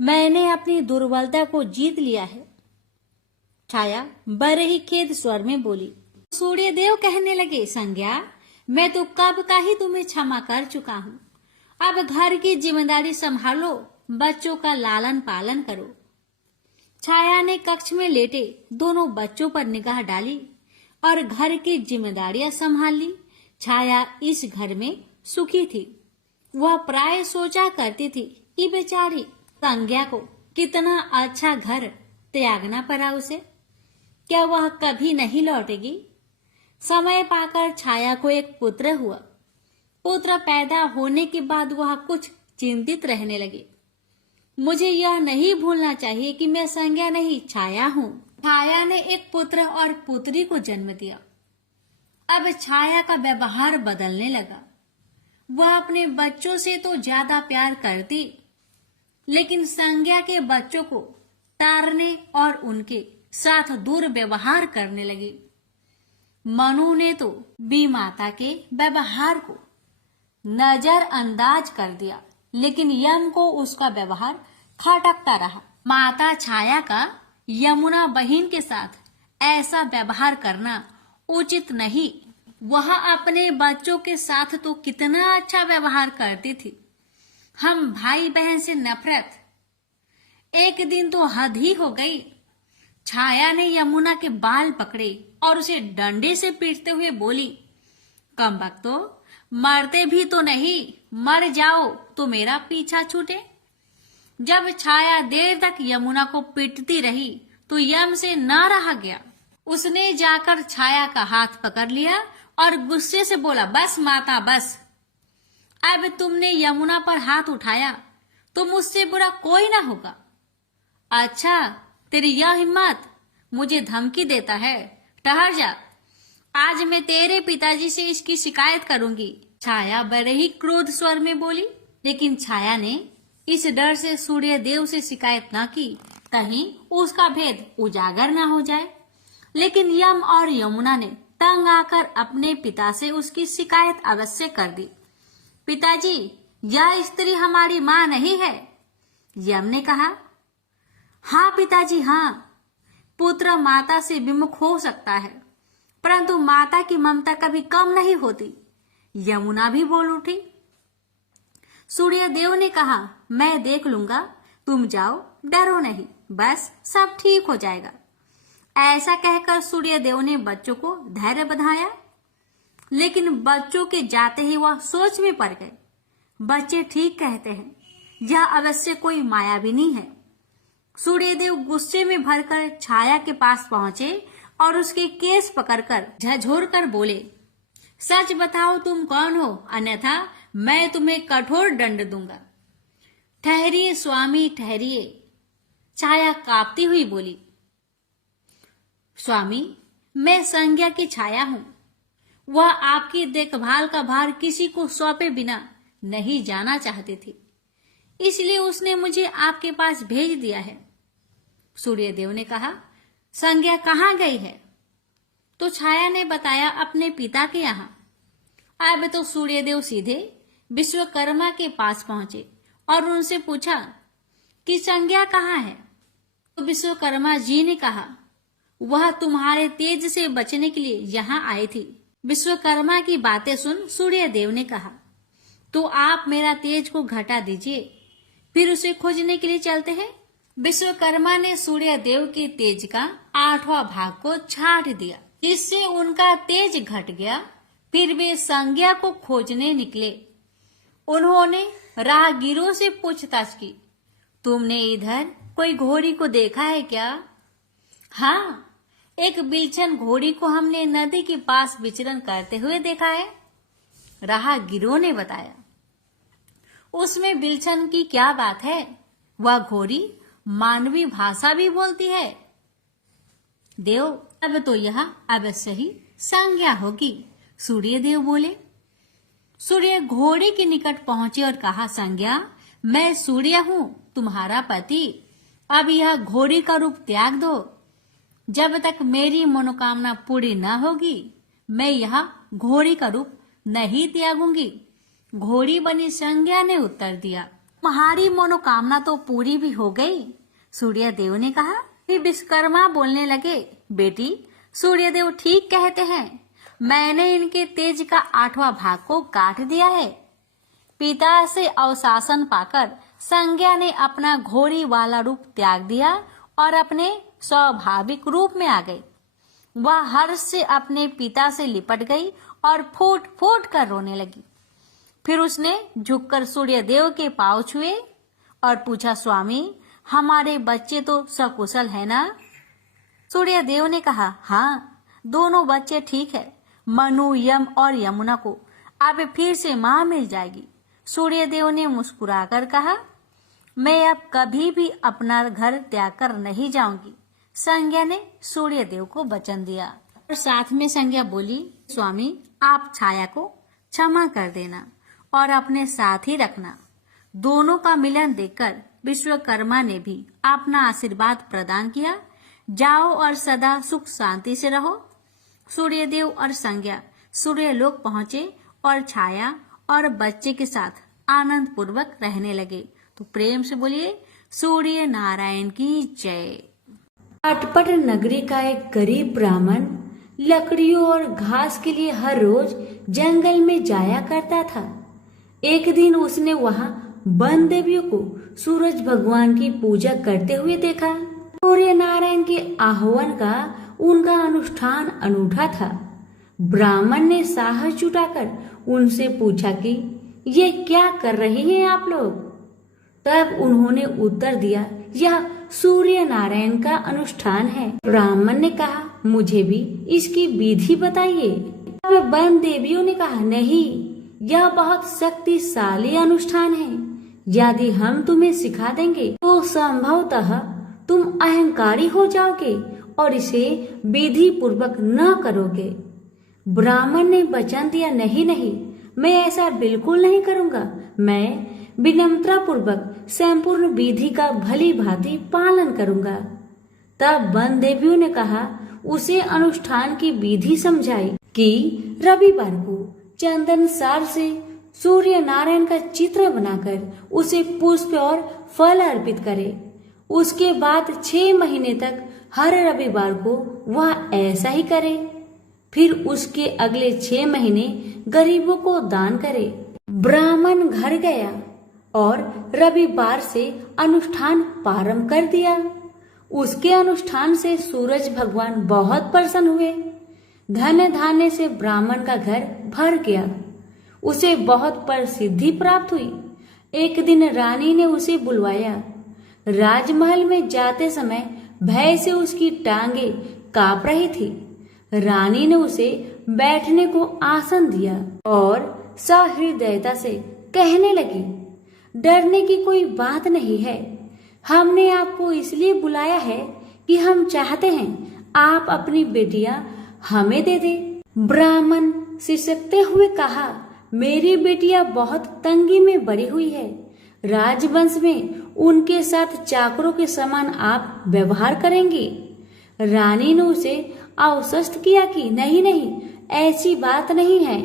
मैंने अपनी दुर्बलता को जीत लिया है। छाया बड़े ही खेद स्वर में बोली। सूर्य देव कहने लगे, संज्ञा, मैं तो कब का ही तुम्हें क्षमा कर चुका हूँ। अब घर की जिम्मेदारी संभालो, बच्चों का लालन पालन करो। छाया ने कक्ष में लेटे दोनों बच्चों पर निगाह डाली और घर की जिम्मेदारियां संभाल ली। छाया इस घर में सुखी थी। वह प्राय सोचा करती थी कि बेचारी संज्ञा को कितना अच्छा घर त्यागना पड़ा उसे। क्या वह कभी नहीं लौटेगी? समय पाकर छाया को एक पुत्र हुआ। पुत्र पैदा होने के बाद वह कुछ चिंतित रहने लगी। मुझे यह नहीं भूलना चाहिए कि मैं संज्ञा नहीं, छाया हूँ। छाया ने एक पुत्र और पुत्री को जन्म दिया। अब छाया का व्यवहार बदलने लगा। वह अपने बच्चों से तो ज्यादा प्यार करती, लेकिन संज्ञा के बच्चों को तारने और उनके साथ दुर्व्यवहार करने लगी। मनु ने तो बी माता के व्यवहार को नजरअंदाज कर दिया, लेकिन यम को उसका व्यवहार खटकता रहा। माता छाया का यमुना बहन के साथ ऐसा व्यवहार करना उचित नहीं। वह अपने बच्चों के साथ तो कितना अच्छा व्यवहार करती थी। हम भाई बहन से नफरत, एक दिन तो हद ही हो गई। छाया ने यमुना के बाल पकड़े और उसे डंडे से पीटते हुए बोली, कमबख्तो, मरते भी तो नहीं, मर जाओ तो मेरा पीछा छूटे। जब छाया देर तक यमुना को पीटती रही तो यम से न रहा गया। उसने जाकर छाया का हाथ पकड़ लिया और गुस्से से बोला, बस माता बस, अब तुमने यमुना पर हाथ उठाया तो मुझसे बुरा कोई ना होगा। अच्छा, तेरी यह हिम्मत, मुझे धमकी देता है? ठहर जा, आज मैं तेरे पिताजी से इसकी शिकायत करूंगी। छाया बड़े ही क्रोध स्वर में बोली, लेकिन छाया ने इस डर से सूर्य देव से शिकायत न की, कहीं उसका भेद उजागर न हो जाए। लेकिन यम और यमुना ने तंग आकर अपने पिता से उसकी शिकायत अवश्य कर दी। पिताजी, यह स्त्री हमारी माँ नहीं है। यम ने कहा, हाँ पिताजी हाँ, पुत्र माता से विमुख हो सकता है, परंतु माता की ममता कभी कम नहीं होती। यमुना भी बोल उठी, सूर्यदेव ने कहा, मैं देख लूंगा, तुम जाओ, डरो नहीं, बस सब ठीक हो जाएगा। ऐसा कहकर सूर्यदेव ने बच्चों को धैर्य बंधाया, लेकिन बच्चों के जाते ही वह सोच में पड़ गए। बच्चे ठीक कहते हैं, यह अवश्य कोई मायाविनी है। सूर्यदेव गुस्से में भरकर छाया के पास पहुंचे और उसके केस पकड़कर झकझोर कर बोले, सच बताओ तुम कौन हो, अन्यथा मैं तुम्हें कठोर दंड दूंगा। ठहरिए स्वामी, ठहरिए, छाया कांपती हुई बोली। स्वामी, मैं संज्ञा की छाया हूं। वह आपकी देखभाल का भार किसी को सौंपे बिना नहीं जाना चाहती थी, इसलिए उसने मुझे आपके पास भेज दिया है। सूर्यदेव ने कहा, संज्ञा कहाँ गई है? तो छाया ने बताया, अपने पिता के यहाँ। अब तो सूर्यदेव सीधे विश्वकर्मा के पास पहुंचे और उनसे पूछा कि संज्ञा कहाँ है? तो विश्वकर्मा जी ने कहा, वह तुम्हारे तेज से बचने के लिए यहाँ आई थी। विश्वकर्मा की बातें सुन सूर्यदेव ने कहा, तो आप मेरा तेज को घटा दीजिए, फिर उसे खोजने के लिए चलते हैं। विश्वकर्मा ने सूर्यदेव के तेज का 8वां भाग को छाट दिया, जिससे उनका तेज घट गया। फिर वे संज्ञा को खोजने निकले। उन्होंने राहगीरों से पूछताछ की, तुमने इधर कोई घोड़ी को देखा है क्या? हाँ, एक बिलछन घोड़ी को हमने नदी के पास विचरण करते हुए देखा है, राहगीरों ने बताया। उसमें बिलछन की क्या बात है? वह घोड़ी मानवी भाषा भी बोलती है। देव, अब तो यह अवश्य ही संज्ञा होगी, सूर्यदेव बोले। सूर्य घोड़ी के निकट पहुंचे और कहा, संज्ञा, मैं सूर्य हूँ, तुम्हारा पति। अब यह घोड़ी का रूप त्याग दो। जब तक मेरी मनोकामना पूरी न होगी, मैं यह घोड़ी का रूप नहीं त्यागूंगी। घोड़ी बनी संज्ञा ने उत्तर दिया, तुम्हारी मनोकामना तो पूरी भी हो गई, सूर्यदेव ने कहा। फिर विश्वकर्मा बोलने लगे, बेटी, सूर्यदेव ठीक कहते हैं, मैंने इनके तेज का 8वां भाग को काट दिया है। पिता से अवशासन पाकर संज्ञा ने अपना घोड़ी वाला रूप त्याग दिया और अपने स्वाभाविक रूप में आ गई। वह हर्ष से अपने पिता से लिपट गई और फूट फूट कर रोने लगी। फिर उसने झुककर सूर्यदेव के पांव छुए और पूछा, स्वामी, हमारे बच्चे तो सकुशल है ना? सूर्यदेव ने कहा, हाँ, दोनों बच्चे ठीक है। मनु, यम और यमुना को अब फिर से मां मिल जाएगी। सूर्यदेव ने मुस्कुराकर कहा, मैं अब कभी भी अपना घर त्याग कर नहीं जाऊंगी। संज्ञा ने सूर्यदेव को वचन दिया और साथ में संज्ञा बोली, स्वामी, आप छाया को क्षमा कर देना और अपने साथ ही रखना। दोनों का मिलन देखकर विश्वकर्मा ने भी अपना आशीर्वाद प्रदान किया। जाओ और सदा सुख शांति से रहो। सूर्यदेव और संज्ञा सूर्यलोक पहुंचे और छाया और बच्चे के साथ आनंद पूर्वक रहने लगे। तो प्रेम से बोलिए, सूर्य नारायण की जय। अटपट नगरी का एक गरीब ब्राह्मण लकड़ियों और घास के लिए हर रोज जंगल में जाया करता था। एक दिन उसने वहां वन देवियों को सूरज भगवान की पूजा करते हुए देखा। सूर्य नारायण के आह्वान का उनका अनुष्ठान अनूठा था। ब्राह्मण ने साहस जुटाकर उनसे पूछा कि ये क्या कर रहे हैं आप लोग? तब उन्होंने उत्तर दिया, यह सूर्य नारायण का अनुष्ठान है। ब्राह्मण ने कहा, मुझे भी इसकी विधि बताइए। तब वन देवियों ने कहा, नहीं, यह बहुत शक्तिशाली अनुष्ठान है। यदि हम तुम्हें सिखा देंगे तो संभवतः तुम अहंकारी हो जाओगे और इसे विधि पूर्वक न करोगे। ब्राह्मण ने वचन दिया, नहीं नहीं, मैं ऐसा बिल्कुल नहीं करूंगा। मैं विनम्रता पूर्वक संपूर्ण विधि का भली भांति पालन करूंगा। तब वन देवियों ने कहा, उसे अनुष्ठान की विधि समझाई कि रविवार को चंदन सार से सूर्य नारायण का चित्र बनाकर उसे पुष्प और फल अर्पित करे। उसके बाद 6 महीने तक हर रविवार को वह ऐसा ही करे। फिर उसके अगले 6 महीने गरीबों को दान करे। ब्राह्मण घर गया और रविवार से अनुष्ठान प्रारंभ कर दिया। उसके अनुष्ठान से सूरज भगवान बहुत प्रसन्न हुए। धन धान्य से ब्राह्मण का घर भर गया। उसे बहुत प्रसिद्धि प्राप्त हुई। एक दिन रानी ने उसे बुलवाया। राजमहल में जाते समय भय से उसकी टांगे कांप रही थी। रानी ने उसे बैठने को आसन दिया और सहृदयता से कहने लगी, डरने की कोई बात नहीं है। हमने आपको इसलिए बुलाया है कि हम चाहते हैं आप अपनी बेटियां हमें दे दे। ब्राह्मण सिसकते हुए कहा, मेरी बेटियां बहुत तंगी में बड़ी हुई है। राजवंश में उनके साथ चाकरों के समान आप व्यवहार करेंगी। रानी ने उसे आश्वस्त किया कि नहीं नहीं, ऐसी बात नहीं है,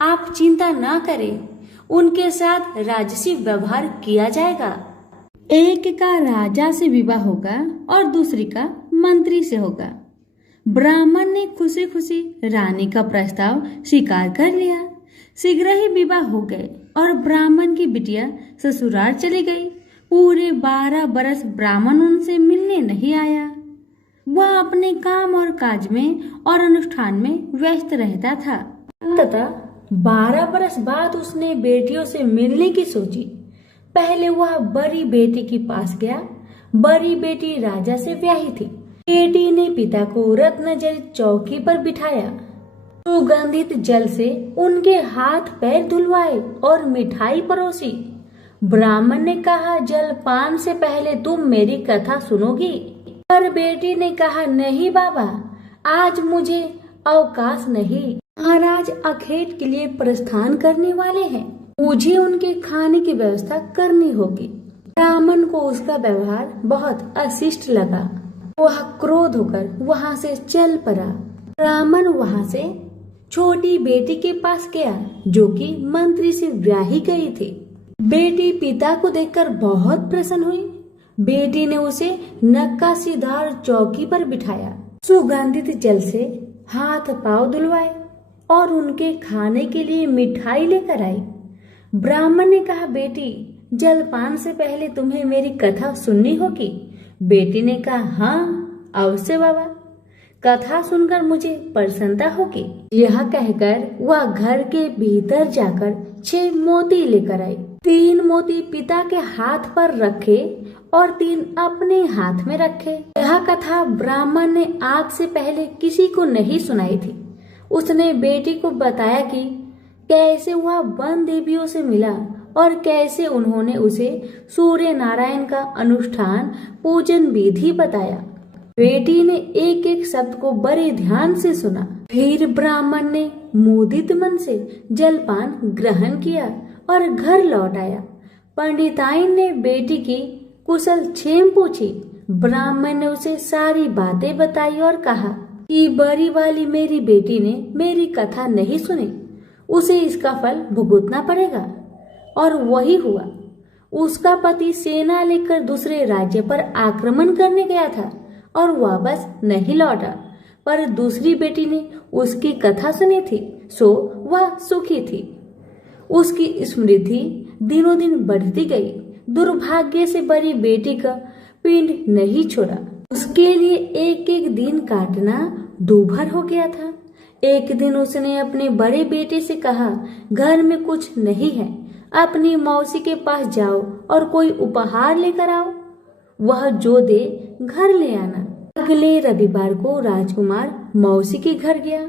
आप चिंता ना करें, उनके साथ राजसी व्यवहार किया जाएगा। एक का राजा से विवाह होगा और दूसरी का मंत्री से होगा। ब्राह्मण ने खुशी खुशी रानी का प्रस्ताव स्वीकार कर लिया। शीघ्र ही विवाह हो गए और ब्राह्मण की बिटिया ससुराल चली गई। पूरे 12 बरस ब्राह्मण उनसे मिलने नहीं आया। वह अपने काम और काज में और अनुष्ठान में व्यस्त रहता था। तथा 12 बरस बाद उसने बेटियों से मिलने की सोची। पहले वह बड़ी बेटी के पास गया। बड़ी बेटी राजा से ब्याही थी। बेटी ने पिता को रत्न जड़ित चौकी पर बिठाया। सुगंधित जल से उनके हाथ पैर धुलवाए और मिठाई परोसी। ब्राह्मण ने कहा, जलपान से पहले तुम मेरी कथा सुनोगी? पर बेटी ने कहा, नहीं बाबा, आज मुझे अवकाश नहीं। महाराज अखेट के लिए प्रस्थान करने वाले हैं। मुझे उनके खाने की व्यवस्था करनी होगी। ब्राह्मण को उसका व्यवहार बहुत अशिष्ट लगा। वह क्रोध होकर वहां से चल पड़ा। ब्राह्मण वहां से छोटी बेटी के पास गया जो कि मंत्री से ब्याही गई थी। बेटी पिता को देखकर बहुत प्रसन्न हुई। बेटी ने उसे नक्काशीदार चौकी पर बिठाया, सुगंधित जल से हाथ पांव धुलवाए और उनके खाने के लिए मिठाई लेकर आई। ब्राह्मण ने कहा, बेटी, जलपान से पहले तुम्हें मेरी कथा सुननी होगी। बेटी ने कहा, हाँ अवश्य बाबा, कथा सुनकर मुझे प्रसन्नता होगी। यह कहकर वह घर के भीतर जाकर 6 मोती लेकर आई। 3 मोती पिता के हाथ पर रखे और 3 अपने हाथ में रखे। यह कथा ब्राह्मण ने आज से पहले किसी को नहीं सुनाई थी। उसने बेटी को बताया कि कैसे वह वन देवियों से मिला और कैसे उन्होंने उसे सूर्य नारायण का अनुष्ठान पूजन विधि बताया। बेटी ने एक एक शब्द को बड़े ध्यान से सुना। फिर ब्राह्मण ने मुदित मन से जलपान ग्रहण किया और घर लौट आया। पंडिताइन ने बेटी की कुशल क्षेम पूछी। ब्राह्मण ने उसे सारी बातें बताई और कहा कि बड़ी वाली मेरी बेटी ने मेरी कथा नहीं सुनी, उसे इसका फल भुगतना पड़ेगा। और वही हुआ। उसका पति सेना लेकर दूसरे राज्य पर आक्रमण करने गया था और वापस नहीं लौटा, पर दूसरी बेटी ने उसकी कथा सुनी थी, सो वह सुखी थी। उसकी समृद्धि दिनों दिन बढ़ती गई। दुर्भाग्य से बड़ी बेटी का पिंड नहीं छोड़ा। उसके लिए एक एक दिन काटना दूभर हो गया था। एक दिन उसने अपने बड़े बेटे से कहा, घर में कुछ नहीं है, अपनी मौसी के पास जाओ और कोई उपहार लेकर आओ। वह जो दे घर ले आना। अगले रविवार को राजकुमार मौसी के घर गया।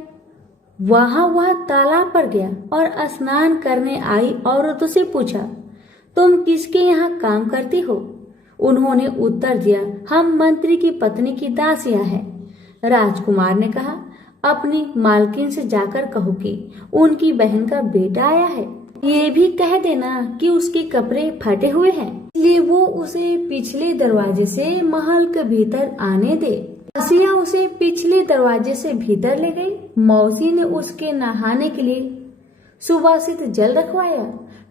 वहां वह तालाब पर गया और स्नान करने आई औरतों से पूछा, तुम किसके यहाँ काम करती हो? उन्होंने उत्तर दिया, हम मंत्री की पत्नी की दासियां हैं। राजकुमार ने कहा, अपनी मालकिन से जाकर कहो कि उनकी बहन का बेटा आया है। ये भी कह देना कि उसके कपड़े फटे हुए हैं, इसलिए वो उसे पिछले दरवाजे से महल के भीतर आने दे। दासियां उसे पिछले दरवाजे से भीतर ले गई। मौसी ने उसके नहाने के लिए सुवासित जल रखवाया,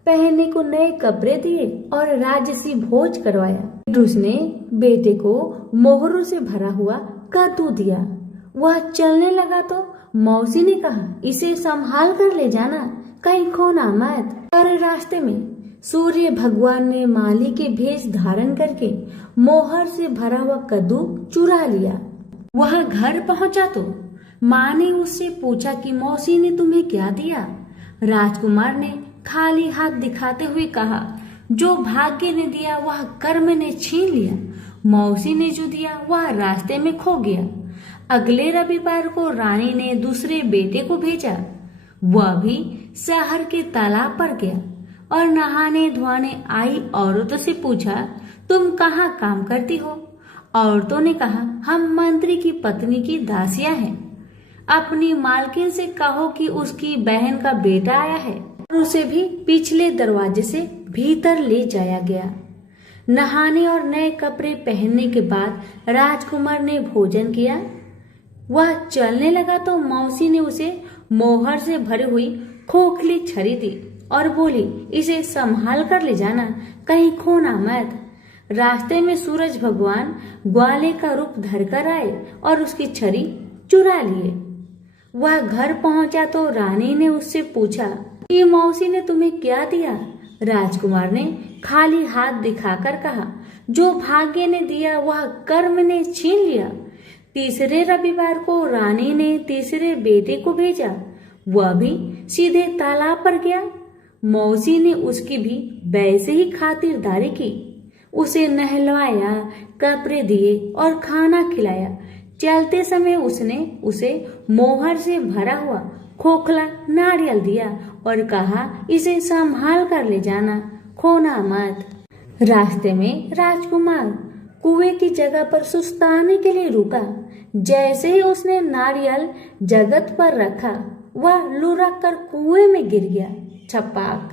पहनने को नए कपड़े दिए और राजसी भोज करवाया। उसने बेटे को मोहरों से भरा हुआ कद्दू दिया। वह चलने लगा तो मौसी ने कहा, इसे संभाल कर ले जाना, कहीं खोना मत। और रास्ते में सूर्य भगवान ने माली के भेष धारण करके मोहर से भरा हुआ कद्दू चुरा लिया। वह घर पहुंचा तो माँ ने उससे पूछा कि मौसी ने तुम्हें क्या दिया। राजकुमार ने खाली हाथ दिखाते हुए कहा, जो भाग्य ने दिया वह कर्म ने छीन लिया। मौसी ने जो दिया वह रास्ते में खो गया। अगले रविवार को रानी ने दूसरे बेटे को भेजा। वह भी शहर के तालाब पर गया और नहाने धोने आई औरतों से पूछा, तुम कहाँ काम करती हो? औरतों ने कहा, हम मंत्री की पत्नी की दासियां हैं। अपनी मालकिन से कहो कि उसकी बहन का बेटा आया है। और उसे भी पिछले दरवाजे से भीतर ले जाया गया। नहाने और नए कपड़े पहनने के बाद राजकुमार ने भोजन किया। वह चलने लगा तो मौसी ने उसे मोहर से भरी हुई खोखली छड़ी दी और बोली, इसे संभाल कर ले जाना, कहीं खोना मत। रास्ते में सूरज भगवान ग्वाले का रूप धरकर आए और उसकी छड़ी चुरा लिए। वह घर पहुंचा तो रानी ने उससे पूछा कि मौसी ने तुम्हें क्या दिया? राजकुमार ने खाली हाथ दिखाकर कहा, जो भाग्य ने दिया वह कर्म ने छीन लिया। तीसरे रविवार को रानी ने तीसरे बेटे को भेजा। वह भी सीधे तालाब पर गया। मौसी ने उसकी भी वैसे ही खातिरदारी की। उसे नहलवाया, कपड़े दिए और खाना खिलाया। चलते समय उसने उसे मोहर से भरा हुआ खोखला नारियल दिया और कहा, इसे संभाल कर ले जाना, खोना मत। रास्ते में राजकुमार कुएं की जगह पर सुस्ताने के लिए रुका। जैसे ही उसने नारियल जगत पर रखा, वह लुढ़क कर कुएं में गिर गया। छपाक।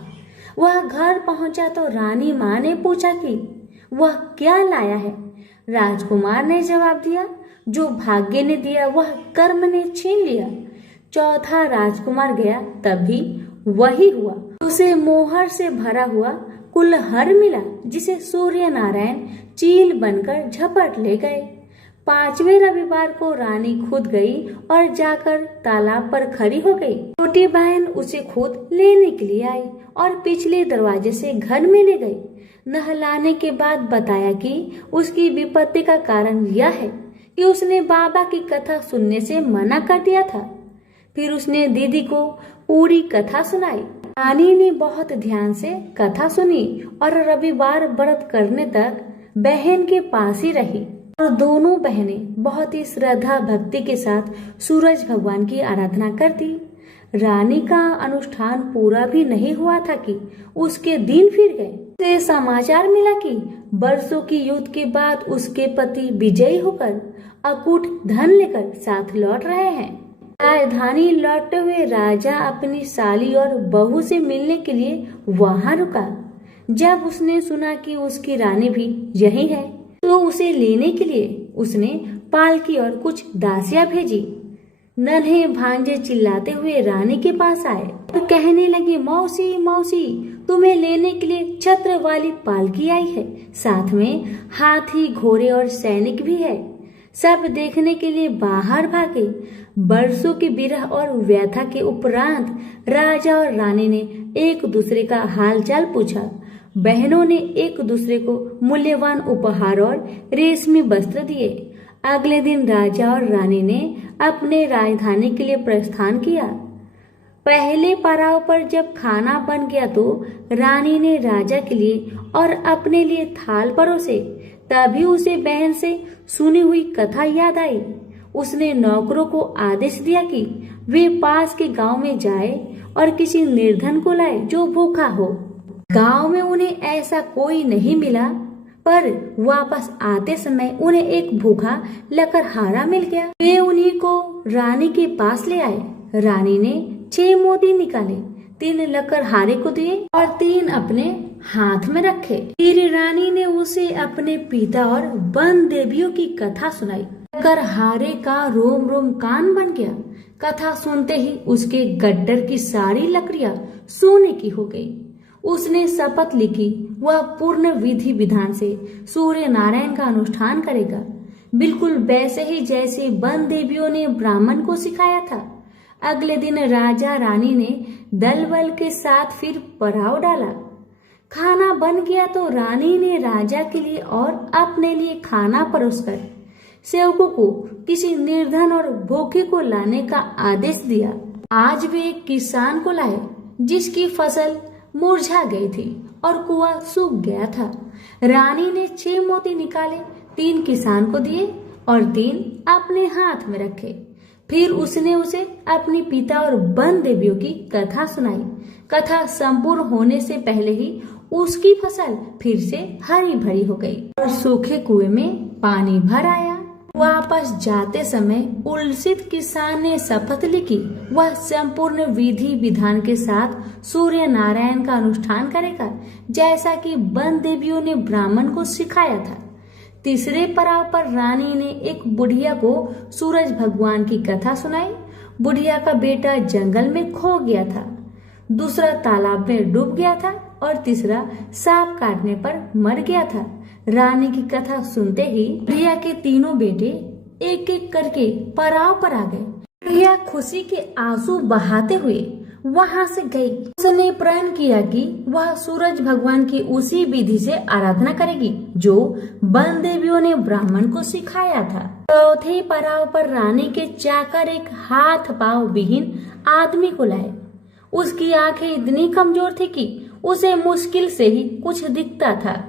वह घर पहुंचा तो रानी माँ ने पूछा कि वह क्या लाया है। राजकुमार ने जवाब दिया, जो भाग्य ने दिया वह कर्म ने छीन लिया। चौथा राजकुमार गया, तब भी वही हुआ। उसे मोहर से भरा हुआ कुल्हड़ मिला, जिसे सूर्य नारायण चील बनकर झपट ले गए। पांचवें रविवार को रानी खुद गई और जाकर तालाब पर खड़ी हो गई। छोटी बहन उसे खुद लेने के लिए आई और पिछले दरवाजे से घर में ले गई। नहलाने के बाद बताया कि उसकी विपत्ति का कारण यह है कि उसने बाबा की कथा सुनने से मना कर दिया था। फिर उसने दीदी को पूरी कथा सुनाई। रानी ने बहुत ध्यान से कथा सुनी और रविवार व्रत करने तक बहन के पास ही रही। और दोनों बहनें बहुत ही श्रद्धा भक्ति के साथ सूरज भगवान की आराधना करती। रानी का अनुष्ठान पूरा भी नहीं हुआ था कि उसके दिन फिर गए। उसे समाचार मिला कि वर्षों की युद्ध के बाद उसके पति विजयी होकर अकूट धन लेकर साथ लौट रहे हैं। राजधानी लौटते हुए राजा अपनी साली और बहू से मिलने के लिए वहां रुका। जब उसने सुना कि उसकी रानी भी यही है, तो उसे लेने के लिए उसने पालकी और कुछ दासियां भेजी। नन्हे भांजे चिल्लाते हुए रानी के पास आए और कहने लगे, मौसी मौसी, तुम्हें लेने के लिए छत्र वाली पालकी आई है, साथ में हाथी, घोड़े और सैनिक भी है। सब देखने के लिए बाहर भागे। बरसों की विरह और व्यथा के उपरांत राजा और रानी ने एक दूसरे का हालचाल पूछा। बहनों ने एक दूसरे को मूल्यवान उपहार और रेशमी वस्त्र दिए। अगले दिन राजा और रानी ने अपने राजधानी के लिए प्रस्थान किया। पहले पड़ाव पर जब खाना बन गया तो रानी ने राजा के लिए और अपने लिए थाल परोसे। तभी उसे बहन से सुनी हुई कथा याद आई। उसने नौकरों को आदेश दिया कि वे पास के गांव में जाए और किसी निर्धन को लाए जो भूखा हो। गांव में उन्हें ऐसा कोई नहीं मिला, पर वापस आते समय उन्हें एक भूखा लकड़हारा मिल गया। वे उन्हीं को रानी के पास ले आए। रानी ने 6 मोती निकाले, 3 लकड़हारे को दिए और 3 अपने हाथ में रखे। फिर रानी ने उसे अपने पिता और वन देवियों की कथा सुनाई। लकड़हारे का रोम रोम कान बन गया। कथा सुनते ही उसके गड्ढर की सारी लकड़ियां सोने की हो गई। उसने शपथ ली कि वह पूर्ण विधि विधान से सूर्य नारायण का अनुष्ठान करेगा, बिल्कुल वैसे ही जैसे वन देवियों ने ब्राह्मण को सिखाया था। अगले दिन राजा रानी ने दल बल के साथ फिर पड़ाव डाला। खाना बन गया तो रानी ने राजा के लिए और अपने लिए खाना परोसकर सेवकों को किसी निर्धन और भूखे को लाने का आदेश दिया। आज वे एक किसान को लाए जिसकी फसल मुरझा गई थी और कुआं सूख गया था। रानी ने 6 मोती निकाले, 3 किसान को दिए और 3 अपने हाथ में रखे। फिर उसने उसे अपने पिता और वन देवियों की कथा सुनाई। कथा संपूर्ण होने से पहले ही उसकी फसल फिर से हरी भरी हो गई और सूखे कुएं में पानी भर आया। वापस जाते समय उल्सित किसान ने शपथ ली कि वह संपूर्ण विधि विधान के साथ सूर्य नारायण का अनुष्ठान करेगा, जैसा कि वन देवियों ने ब्राह्मण को सिखाया था। तीसरे पड़ाव पर रानी ने एक बुढ़िया को सूरज भगवान की कथा सुनाई। बुढ़िया का बेटा जंगल में खो गया था, दूसरा तालाब में डूब गया था और तीसरा सांप काटने पर मर गया था। रानी की कथा सुनते ही बुढ़िया के तीनों बेटे एक एक करके पड़ाव पर आ गए। बुढ़िया खुशी के आंसू बहाते हुए वहां से गई। उसने प्रण किया कि वह सूरज भगवान की उसी विधि से आराधना करेगी जो वन देवियों ने ब्राह्मण को सिखाया था। चौथे पड़ाव पर रानी के चाकर एक हाथ पांव विहीन आदमी को लाए। उसकी आंखें इतनी कमजोर थी कि उसे मुश्किल से ही कुछ दिखता था,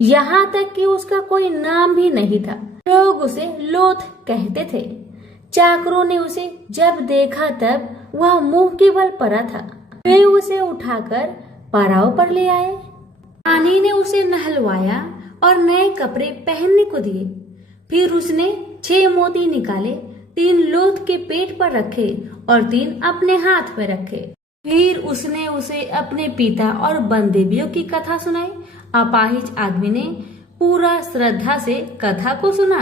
यहाँ तक कि उसका कोई नाम भी नहीं था। लोग उसे लोथ कहते थे। चाकरों ने उसे जब देखा तब वह मुंह के बल पड़ा था। वे उसे उठाकर पड़ाव पर ले आए। रानी ने उसे नहलवाया और नए कपड़े पहनने को दिए। फिर उसने 6 मोती निकाले, 3 लोथ के पेट पर रखे और 3 अपने हाथ में रखे। फिर उसने उसे अपने पिता और वन देवियों की कथा सुनाई। अपाहिज आदमी ने पूरा श्रद्धा से कथा को सुना।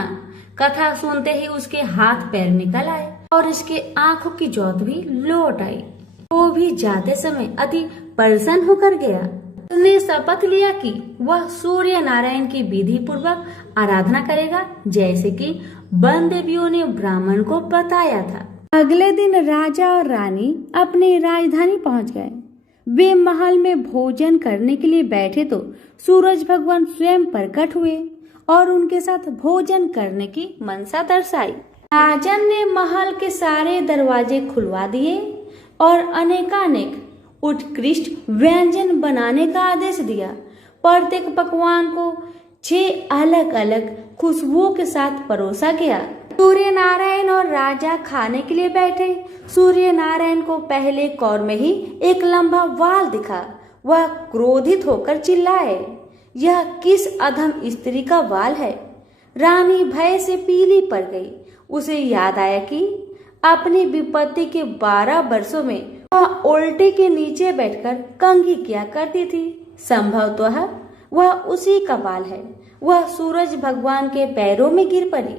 कथा सुनते ही उसके हाथ पैर निकल आए और इसके आंखों की ज्योत भी लौट आई। वो भी जाते समय अति प्रसन्न होकर गया। उसने शपथ लिया कि वह सूर्य नारायण की विधि पूर्वक आराधना करेगा, जैसे कि वन देवियों ने ब्राह्मण को बताया था। अगले दिन राजा और रानी अपनी राजधानी पहुंच गए। वे महल में भोजन करने के लिए बैठे तो सूरज भगवान स्वयं प्रकट हुए और उनके साथ भोजन करने की मनसा दर्शाई। राजन ने महल के सारे दरवाजे खुलवा दिए और अनेकानेक उत्कृष्ट व्यंजन बनाने का आदेश दिया। प्रत्येक पकवान को 6 अलग अलग खुशबुओं के साथ परोसा गया। सूर्य नारायण और राजा खाने के लिए बैठे। सूर्य नारायण को पहले कौर में ही एक लंबा वाल दिखा। वह क्रोधित होकर चिल्लाए, यह किस अधम स्त्री का वाल है? रानी भय से पीली पड़ गई। उसे याद आया कि अपनी विपत्ति के 12 वर्षों में वह उल्टे के नीचे बैठकर कंघी किया करती थी। संभवतः वह उसी का बाल है। वह सूरज भगवान के पैरों में गिर पड़ी,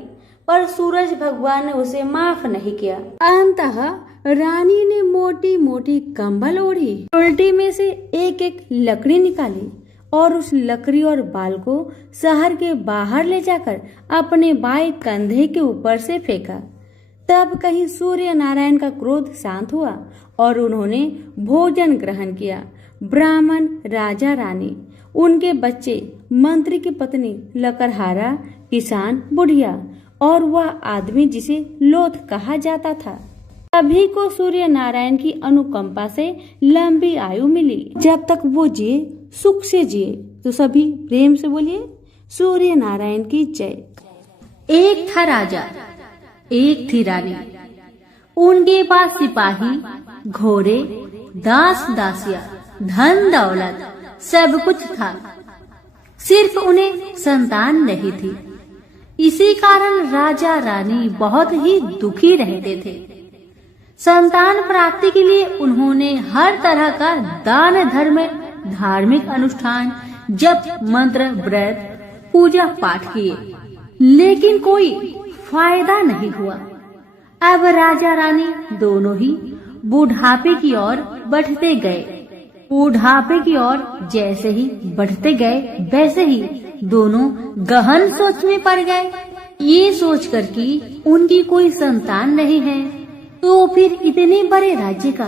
पर सूरज भगवान ने उसे माफ नहीं किया। अंततः रानी ने मोटी मोटी कंबल ओढ़ी, उल्टी में से एक एक लकड़ी निकाली और उस लकड़ी और बाल को शहर के बाहर ले जाकर अपने बाएं कंधे के ऊपर से फेंका। तब कहीं सूर्य नारायण का क्रोध शांत हुआ और उन्होंने भोजन ग्रहण किया। ब्राह्मण, राजा, रानी, उनके बच्चे, मंत्री की पत्नी, लकड़हारा, किसान, बुढ़िया और वह आदमी जिसे लोथ कहा जाता था, सभी को सूर्य नारायण की अनुकंपा से लंबी आयु मिली। जब तक वो जिए सुख से जिए। तो सभी प्रेम से बोलिए सूर्य नारायण की जय। एक था राजा, एक थी रानी। उनके पास सिपाही, घोड़े, दास दासिया, धन दौलत सब कुछ था। सिर्फ उन्हें संतान नहीं थी। इसी कारण राजा रानी बहुत ही दुखी रहते थे। संतान प्राप्ति के लिए उन्होंने हर तरह का दान धर्म, धार्मिक अनुष्ठान, जप, मंत्र, व्रत, पूजा पाठ किए, लेकिन कोई फायदा नहीं हुआ। अब राजा रानी दोनों ही बुढ़ापे की ओर बढ़ते गए। बुढ़ापे की ओर जैसे ही बढ़ते गए वैसे ही दोनों गहन सोच में पड़ गए। ये सोचकर कि उनकी कोई संतान नहीं है तो फिर इतने बड़े राज्य का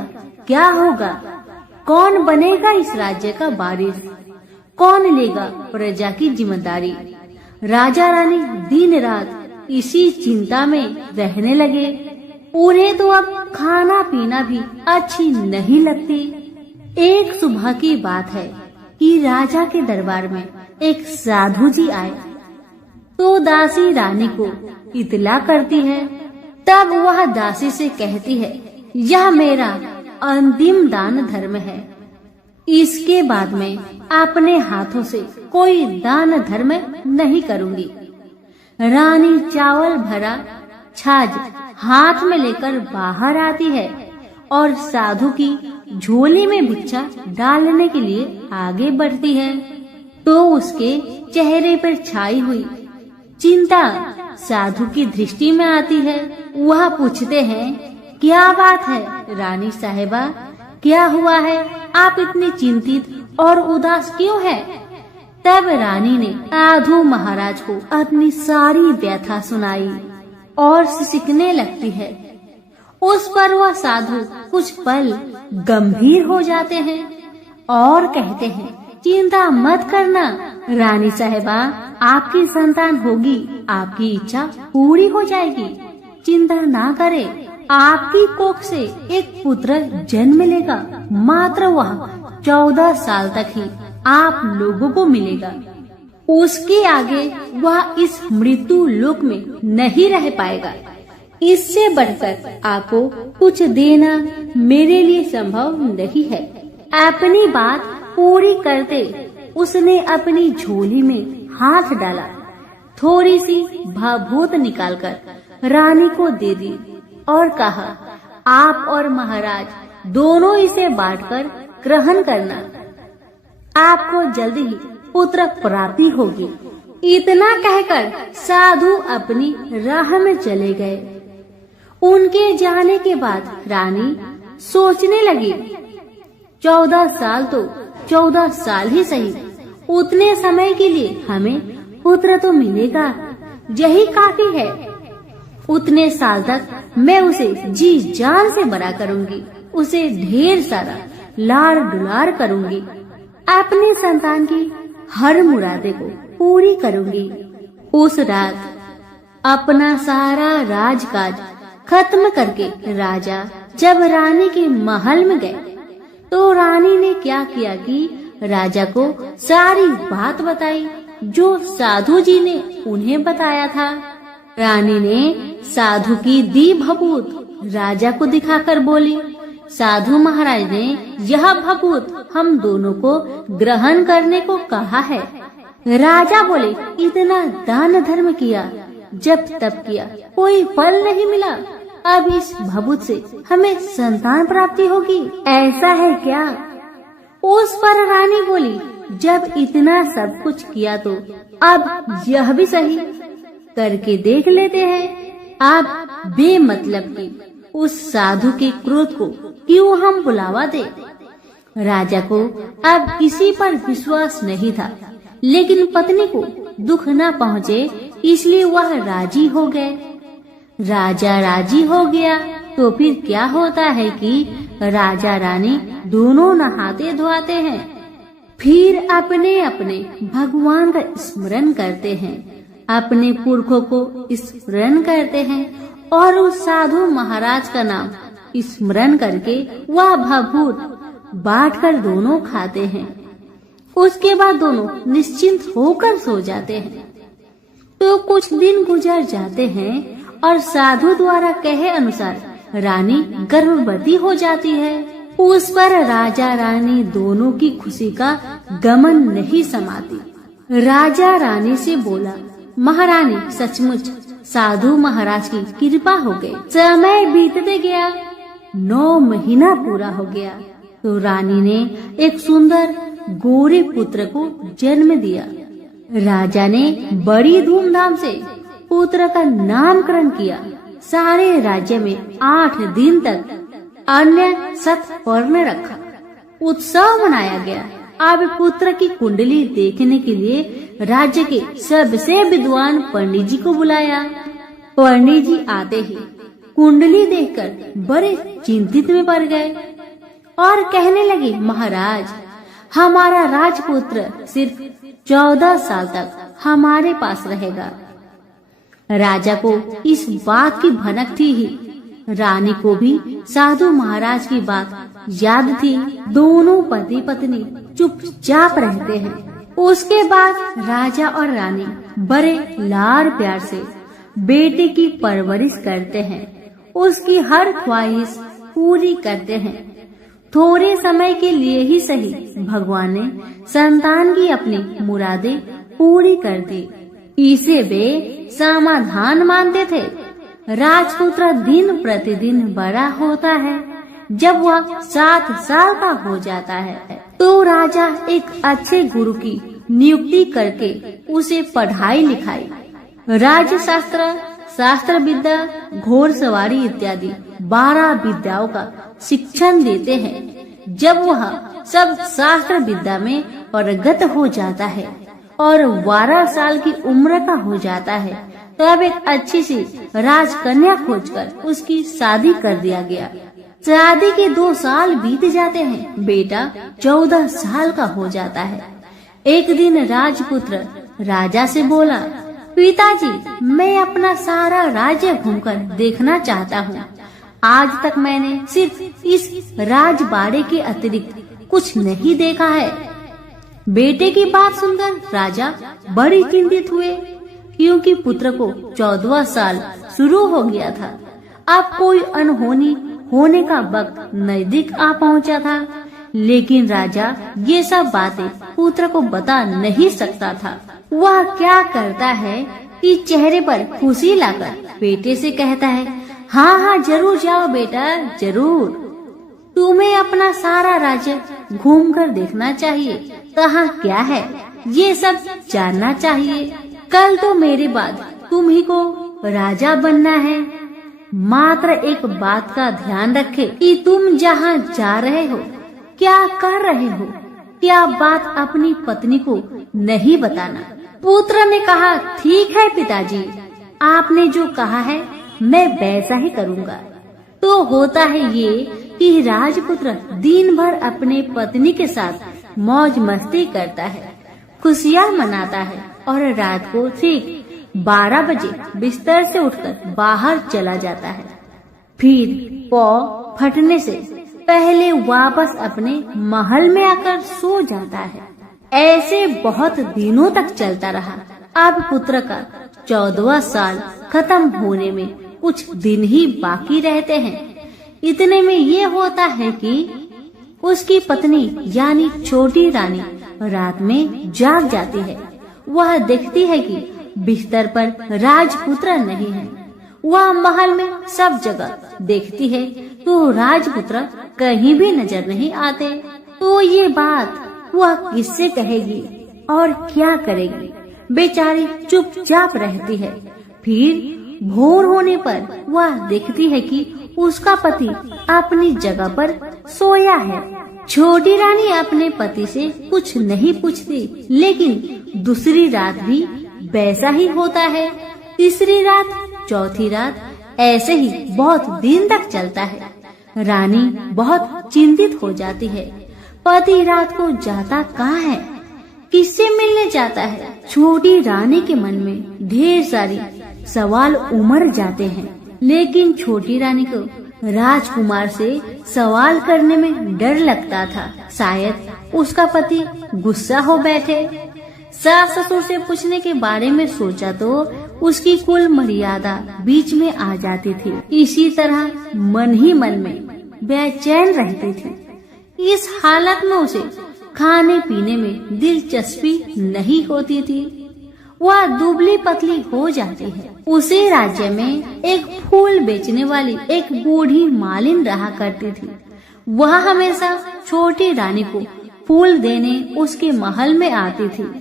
क्या होगा। कौन बनेगा इस राज्य का वारिस, कौन लेगा प्रजा की जिम्मेदारी। राजा रानी दिन रात इसी चिंता में रहने लगे। उन्हें तो अब खाना पीना भी अच्छी नहीं लगती। एक सुबह की बात है कि राजा के दरबार में एक साधु जी आए तो दासी रानी को इतला करती है। तब वह दासी से कहती है, यह मेरा अंतिम दान धर्म है, इसके बाद में अपने हाथों से कोई दान धर्म नहीं करूंगी। रानी चावल भरा छाछ हाथ में लेकर बाहर आती है और साधु की झोली में भिक्षा डालने के लिए आगे बढ़ती है तो उसके चेहरे पर छाई हुई चिंता साधु की दृष्टि में आती है। वह पूछते हैं, क्या बात है रानी साहिबा, क्या हुआ है, आप इतनी चिंतित और उदास क्यों है। तब रानी ने साधु महाराज को अपनी सारी व्यथा सुनाई और सिसकने लगती है। उस पर वह साधु कुछ पल गंभीर हो जाते हैं और कहते हैं, चिंता मत करना रानी साहिबा, आपकी संतान होगी, आपकी इच्छा पूरी हो जाएगी, चिंता ना करे। आपकी कोख से एक पुत्र जन्म लेगा, मात्र वह 14 साल तक ही आप लोगों को मिलेगा। उसके आगे वह इस मृत्यु लोक में नहीं रह पाएगा। इससे बढ़कर आपको कुछ देना मेरे लिए संभव नहीं है। अपनी बात पूरी करते उसने अपनी झोली में हाथ डाला, थोड़ी सी भाभूत निकालकर रानी को दे दी और कहा, आप और महाराज दोनों इसे बांटकर ग्रहण करना, आपको जल्दी ही पुत्र प्राप्ति होगी। इतना कहकर साधु अपनी राह में चले गए। उनके जाने के बाद रानी सोचने लगी, 14 साल तो 14 साल ही सही, उतने समय के लिए हमें पुत्र तो मिलेगा, यही काफी है। उतने साल तक मैं उसे जी जान से बड़ा करूंगी, उसे ढेर सारा लाड़ दुलार करूंगी, अपनी संतान की हर मुरादे को पूरी करूंगी। उस रात अपना सारा राजकाज खत्म करके राजा जब रानी के महल में गए तो रानी ने क्या किया कि राजा को सारी बात बताई जो साधु जी ने उन्हें बताया था। रानी ने साधु की दी भभूत राजा को दिखाकर बोली, साधु महाराज ने यह भभूत हम दोनों को ग्रहण करने को कहा है। राजा बोले, इतना दान धर्म किया, जब तब किया, कोई फल नहीं मिला, अब इस भभूत से हमें संतान प्राप्ति होगी, ऐसा है क्या। उस पर रानी बोली, जब इतना सब कुछ किया तो अब यह भी सही करके देख लेते हैं। आप बेमतलब की उस साधु के क्रोध को क्यों हम बुलावा दे। राजा को अब किसी पर विश्वास नहीं था, लेकिन पत्नी को दुख न पहुँचे इसलिए वह राजी हो गए। राजा राजी हो गया तो फिर क्या होता है कि राजा रानी दोनों नहाते धोआते हैं, फिर अपने अपने भगवान का स्मरण करते हैं, अपने पुरखों को स्मरण करते हैं और उस साधु महाराज का नाम स्मरण करके वह भभूत बांटकर दोनों खाते हैं। उसके बाद दोनों निश्चिंत होकर सो जाते हैं। तो कुछ दिन गुजर जाते हैं और साधु द्वारा कहे अनुसार रानी गर्भवती हो जाती है। उस पर राजा रानी दोनों की खुशी का गमन नहीं समाती। राजा रानी से बोला, महारानी सचमुच साधु महाराज की कृपा हो गई। समय बीतते गया, 9 महीना पूरा हो गया तो रानी ने एक सुंदर गोरे पुत्र को जन्म दिया। राजा ने बड़ी धूमधाम से पुत्र का नामकरण किया। सारे राज्य में 8 दिन तक अन्य सत्पर्ण रखा, उत्सव मनाया गया। अब पुत्र की कुंडली देखने के लिए राज्य के सबसे विद्वान पंडित जी को बुलाया। पंडित जी आते ही कुंडली देखकर बड़े चिंतित में पड़ गए और कहने लगे, महाराज, हमारा राजपुत्र सिर्फ 14 साल तक हमारे पास रहेगा। राजा को इस बात की भनक थी ही। रानी को भी साधु महाराज की बात याद थी। दोनों पति पत्नी चुपचाप रहते हैं। उसके बाद राजा और रानी बड़े लाड़ प्यार से बेटे की परवरिश करते हैं, उसकी हर ख्वाहिश पूरी करते हैं। थोड़े समय के लिए ही सही, भगवान ने संतान की अपनी मुरादें पूरी कर दी। इसे वे समाधान मानते थे। राजपुत्र दिन प्रतिदिन बड़ा होता है। जब वह 7 साल का हो जाता है तो राजा एक अच्छे गुरु की नियुक्ति करके उसे पढ़ाई लिखाई, राजशास्त्र, शास्त्र विद्या, घोड़सवारी इत्यादि 12 विद्याओं का शिक्षण देते हैं। जब वह सब शास्त्र विद्या में पारंगत हो जाता है और 12 साल की उम्र का हो जाता है, तब एक अच्छी सी राजकन्या खोजकर उसकी शादी कर दिया गया। शादी के 2 साल बीत जाते हैं, बेटा 14 साल का हो जाता है। एक दिन राजपुत्र राजा से बोला, पिताजी, मैं अपना सारा राज्य घूमकर देखना चाहता हूँ। आज तक मैंने सिर्फ इस राजबाड़े के अतिरिक्त कुछ नहीं देखा है। बेटे की बात सुनकर राजा बड़ी चिंतित हुए, क्योंकि पुत्र को 14वां साल शुरू हो गया था। अब कोई अनहोनी होने का वक्त नजदीक आ पहुंचा था, लेकिन राजा ये सब बातें पुत्र को बता नहीं सकता था। वह क्या करता है कि चेहरे पर खुशी लाकर बेटे से कहता है, हाँ हाँ जरूर जाओ बेटा, जरूर। तुम्हें अपना सारा राज्य घूमकर देखना चाहिए, कहाँ क्या है ये सब जानना चाहिए। कल तो मेरे बाद तुम ही को राजा बनना है। मात्र एक बात का ध्यान रखे कि तुम जहाँ जा रहे हो, क्या कर रहे हो, क्या बात अपनी पत्नी को नहीं बताना। पुत्र ने कहा, ठीक है पिताजी, आपने जो कहा है मैं वैसा ही करूँगा। तो होता है ये कि राजपुत्र दिन भर अपने पत्नी के साथ मौज मस्ती करता है, खुशियाँ मनाता है और रात को ठीक 12 बजे बिस्तर से उठकर बाहर चला जाता है। फिर पौ फटने से पहले वापस अपने महल में आकर सो जाता है। ऐसे बहुत दिनों तक चलता रहा। अब पुत्र का 14वां साल खत्म होने में कुछ दिन ही बाकी रहते हैं। इतने में ये होता है कि उसकी पत्नी यानी छोटी रानी रात में जाग जाती है। वह देखती है कि बिस्तर पर राजपुत्र नहीं है। वह महल में सब जगह देखती है तो राजपुत्र कहीं भी नजर नहीं आते। तो ये बात वह किससे कहेगी और क्या करेगी? बेचारी चुपचाप रहती है। फिर भोर होने पर वह देखती है कि उसका पति अपनी जगह पर सोया है। छोटी रानी अपने पति से कुछ नहीं पूछती, लेकिन दूसरी रात भी वैसा ही होता है। तीसरी रात, चौथी रात, ऐसे ही बहुत दिन तक चलता है। रानी बहुत चिंतित हो जाती है। पति रात को जाता कहाँ है, किससे मिलने जाता है? छोटी रानी के मन में ढेर सारी सवाल उमड़ जाते हैं, लेकिन छोटी रानी को राजकुमार से सवाल करने में डर लगता था। शायद उसका पति गुस्सा हो बैठे। सास ससुर से पूछने के बारे में सोचा तो उसकी कुल मर्यादा बीच में आ जाती थी। इसी तरह मन ही मन में बेचैन रहती थी। इस हालत में उसे खाने पीने में दिलचस्पी नहीं होती थी। वह दुबली पतली हो जाती है। उसी राज्य में एक फूल बेचने वाली एक बूढ़ी मालिन रहा करती थी। वह हमेशा छोटी रानी को फूल देने उसके महल में आती थी।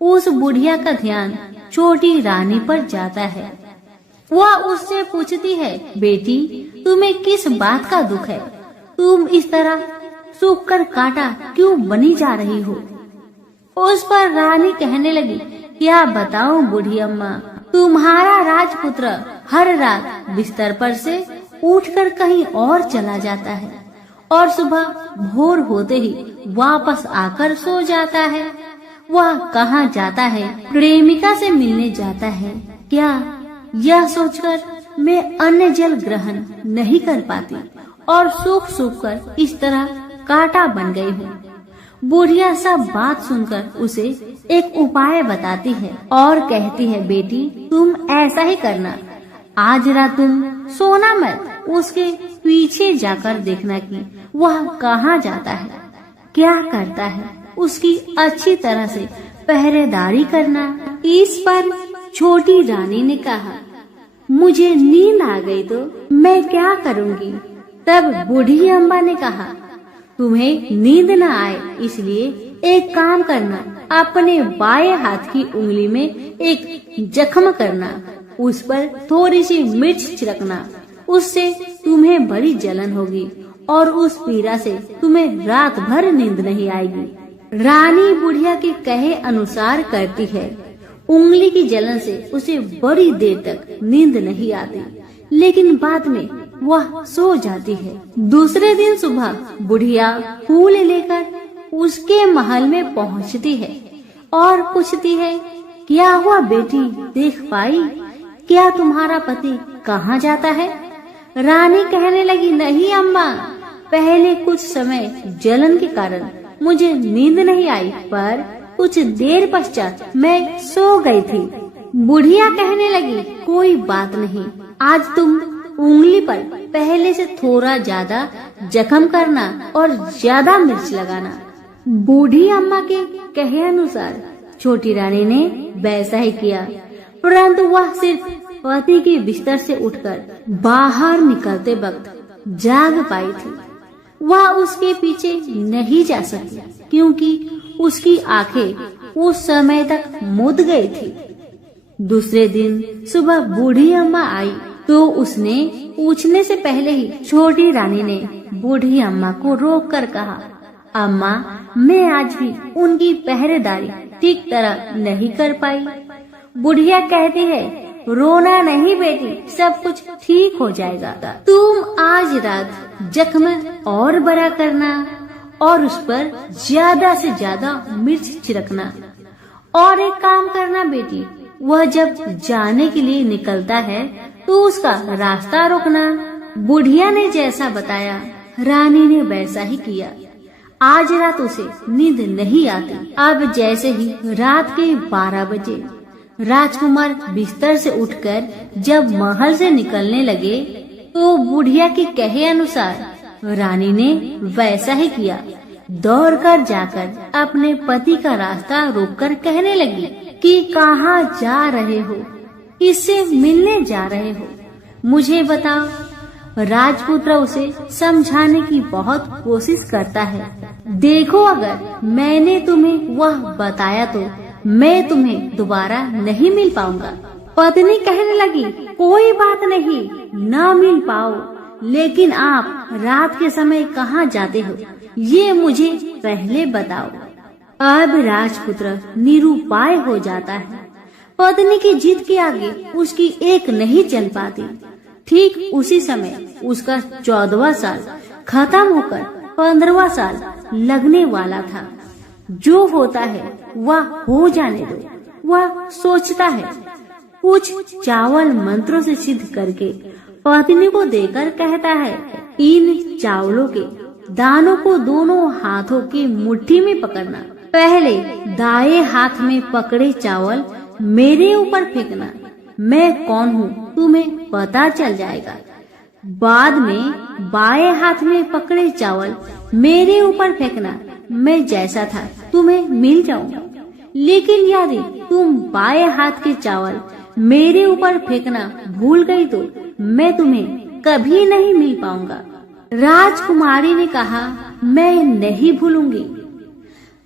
उस बुढ़िया का ध्यान छोटी रानी पर जाता है। वह उससे पूछती है, बेटी तुम्हें किस बात का दुख है? तुम इस तरह सूख कर कांटा क्यों बनी जा रही हो? उस पर रानी कहने लगी, क्या बताऊं बूढ़ी अम्मा, तुम्हारा राजपुत्र हर रात बिस्तर पर से उठकर कहीं और चला जाता है और सुबह भोर होते ही वापस आकर सो जाता है। वह कहाँ जाता है? प्रेमिका से मिलने जाता है क्या? यह सोचकर मैं अन्न जल ग्रहण नहीं कर पाती और सूख सूख कर इस तरह कांटा बन गई हूँ। बुढ़िया सब बात सुनकर उसे एक उपाय बताती है और कहती है, बेटी तुम ऐसा ही करना, आज रात तुम सोना मत, उसके पीछे जाकर देखना कि वह कहाँ जाता है, क्या करता है, उसकी अच्छी तरह से पहरेदारी करना। इस पर छोटी रानी ने कहा, मुझे नींद आ गई तो मैं क्या करूँगी? तब बूढ़ी अम्बा ने कहा, तुम्हें नींद न आए इसलिए एक काम करना, अपने बाएं हाथ की उंगली में एक जख्म करना, उस पर थोड़ी सी मिर्च छिड़कना, उससे तुम्हें बड़ी जलन होगी और उस पीड़ा से तुम्हें रात भर नींद नहीं आएगी। रानी बुढ़िया के कहे अनुसार करती है। उंगली की जलन से उसे बड़ी देर तक नींद नहीं आती, लेकिन बाद में वह सो जाती है। दूसरे दिन सुबह बुढ़िया फूल लेकर उसके महल में पहुंचती है और पूछती है, क्या हुआ बेटी, देख पाई? क्या तुम्हारा पति कहाँ जाता है? रानी कहने लगी, नहीं अम्मा, पहले कुछ समय जलन के कारण मुझे नींद नहीं आई, पर कुछ देर पश्चात मैं सो गई थी। बुढ़िया कहने लगी, कोई बात नहीं, आज तुम उंगली पर पहले से थोड़ा ज्यादा जख्म करना और ज्यादा मिर्च लगाना। बूढ़ी अम्मा के कहे अनुसार छोटी रानी ने वैसा ही किया, परंतु वह सिर्फ पति के बिस्तर से उठकर बाहर निकलते वक्त जाग पाई थी। वह उसके पीछे नहीं जा सकी क्योंकि उसकी आंखें उस समय तक मुद गई थी। दूसरे दिन सुबह बूढ़ी अम्मा आई तो उसने पूछने से पहले ही छोटी रानी ने बूढ़ी अम्मा को रोककर कहा, अम्मा, मैं आज भी उनकी पहरेदारी ठीक तरह नहीं कर पाई। बुढ़िया कहती है, रोना नहीं बेटी, सब कुछ ठीक हो जाएगा। तुम आज रात जख्म और बड़ा करना और उस पर ज्यादा से ज्यादा मिर्च छिड़कना। और एक काम करना बेटी, वह जब जाने के लिए निकलता है तो उसका रास्ता रोकना। बुढ़िया ने जैसा बताया रानी ने वैसा ही किया। आज रात उसे नींद नहीं आती। अब जैसे ही रात के 12 बजे राजकुमार बिस्तर से उठकर जब महल से निकलने लगे तो बुढ़िया के कहे अनुसार रानी ने वैसा ही किया। दौड़कर जाकर अपने पति का रास्ता रोककर कहने लगी कि कहाँ जा रहे हो, किससे मिलने जा रहे हो, मुझे बताओ। राजपुत्र उसे समझाने की बहुत कोशिश करता है। देखो, अगर मैंने तुम्हें वह बताया तो मैं तुम्हें दोबारा नहीं मिल पाऊंगा। पत्नी कहने लगी, कोई बात नहीं, न मिल पाओ, लेकिन आप रात के समय कहाँ जाते हो ये मुझे पहले बताओ। अब राजपुत्र निरुपाय हो जाता है। पत्नी की जिद के आगे उसकी एक नहीं चल पाती। ठीक उसी समय उसका 14वां साल खत्म होकर 15वां साल लगने वाला था। जो होता है वह हो जाने दो, वह सोचता है। कुछ चावल मंत्रों से सिद्ध करके पत्नी को देकर कहता है, इन चावलों के दानों को दोनों हाथों की मुट्ठी में पकड़ना। पहले दाएं हाथ में पकड़े चावल मेरे ऊपर फेंकना, मैं कौन हूँ तुम्हें पता चल जाएगा। बाद में बाएं हाथ में पकड़े चावल मेरे ऊपर फेंकना, मैं जैसा था तुम्हें मिल जाऊंगा। लेकिन यदि तुम बाएं हाथ के चावल मेरे ऊपर फेंकना भूल गई तो मैं तुम्हें कभी नहीं मिल पाऊंगा। राजकुमारी ने कहा, मैं नहीं भूलूंगी।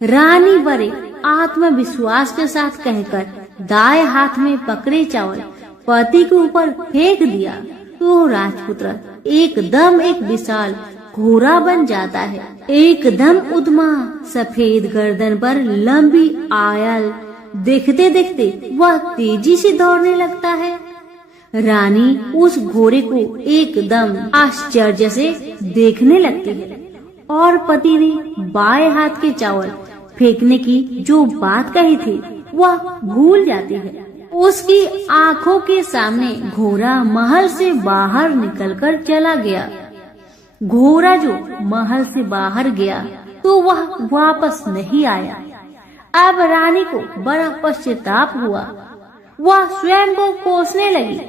रानी बड़े आत्मविश्वास के साथ कहकर दाएं हाथ में पकड़े चावल पति के ऊपर फेंक दिया तो राजपुत्र एकदम एक विशाल घोड़ा बन जाता है। एकदम उद्यमा सफेद गर्दन पर लंबी आयल, देखते देखते वह तेजी से दौड़ने लगता है। रानी उस घोड़े को एकदम आश्चर्य से देखने लगती है। और पति ने बाएं हाथ के चावल फेंकने की जो बात कही थी वह भूल जाती है। उसकी आंखों के सामने घोड़ा महल से बाहर निकलकर चला गया। घोड़ा जो महल से बाहर गया तो वह वापस नहीं आया। अब रानी को बड़ा पश्चाताप हुआ। वह स्वयं को कोसने लगी,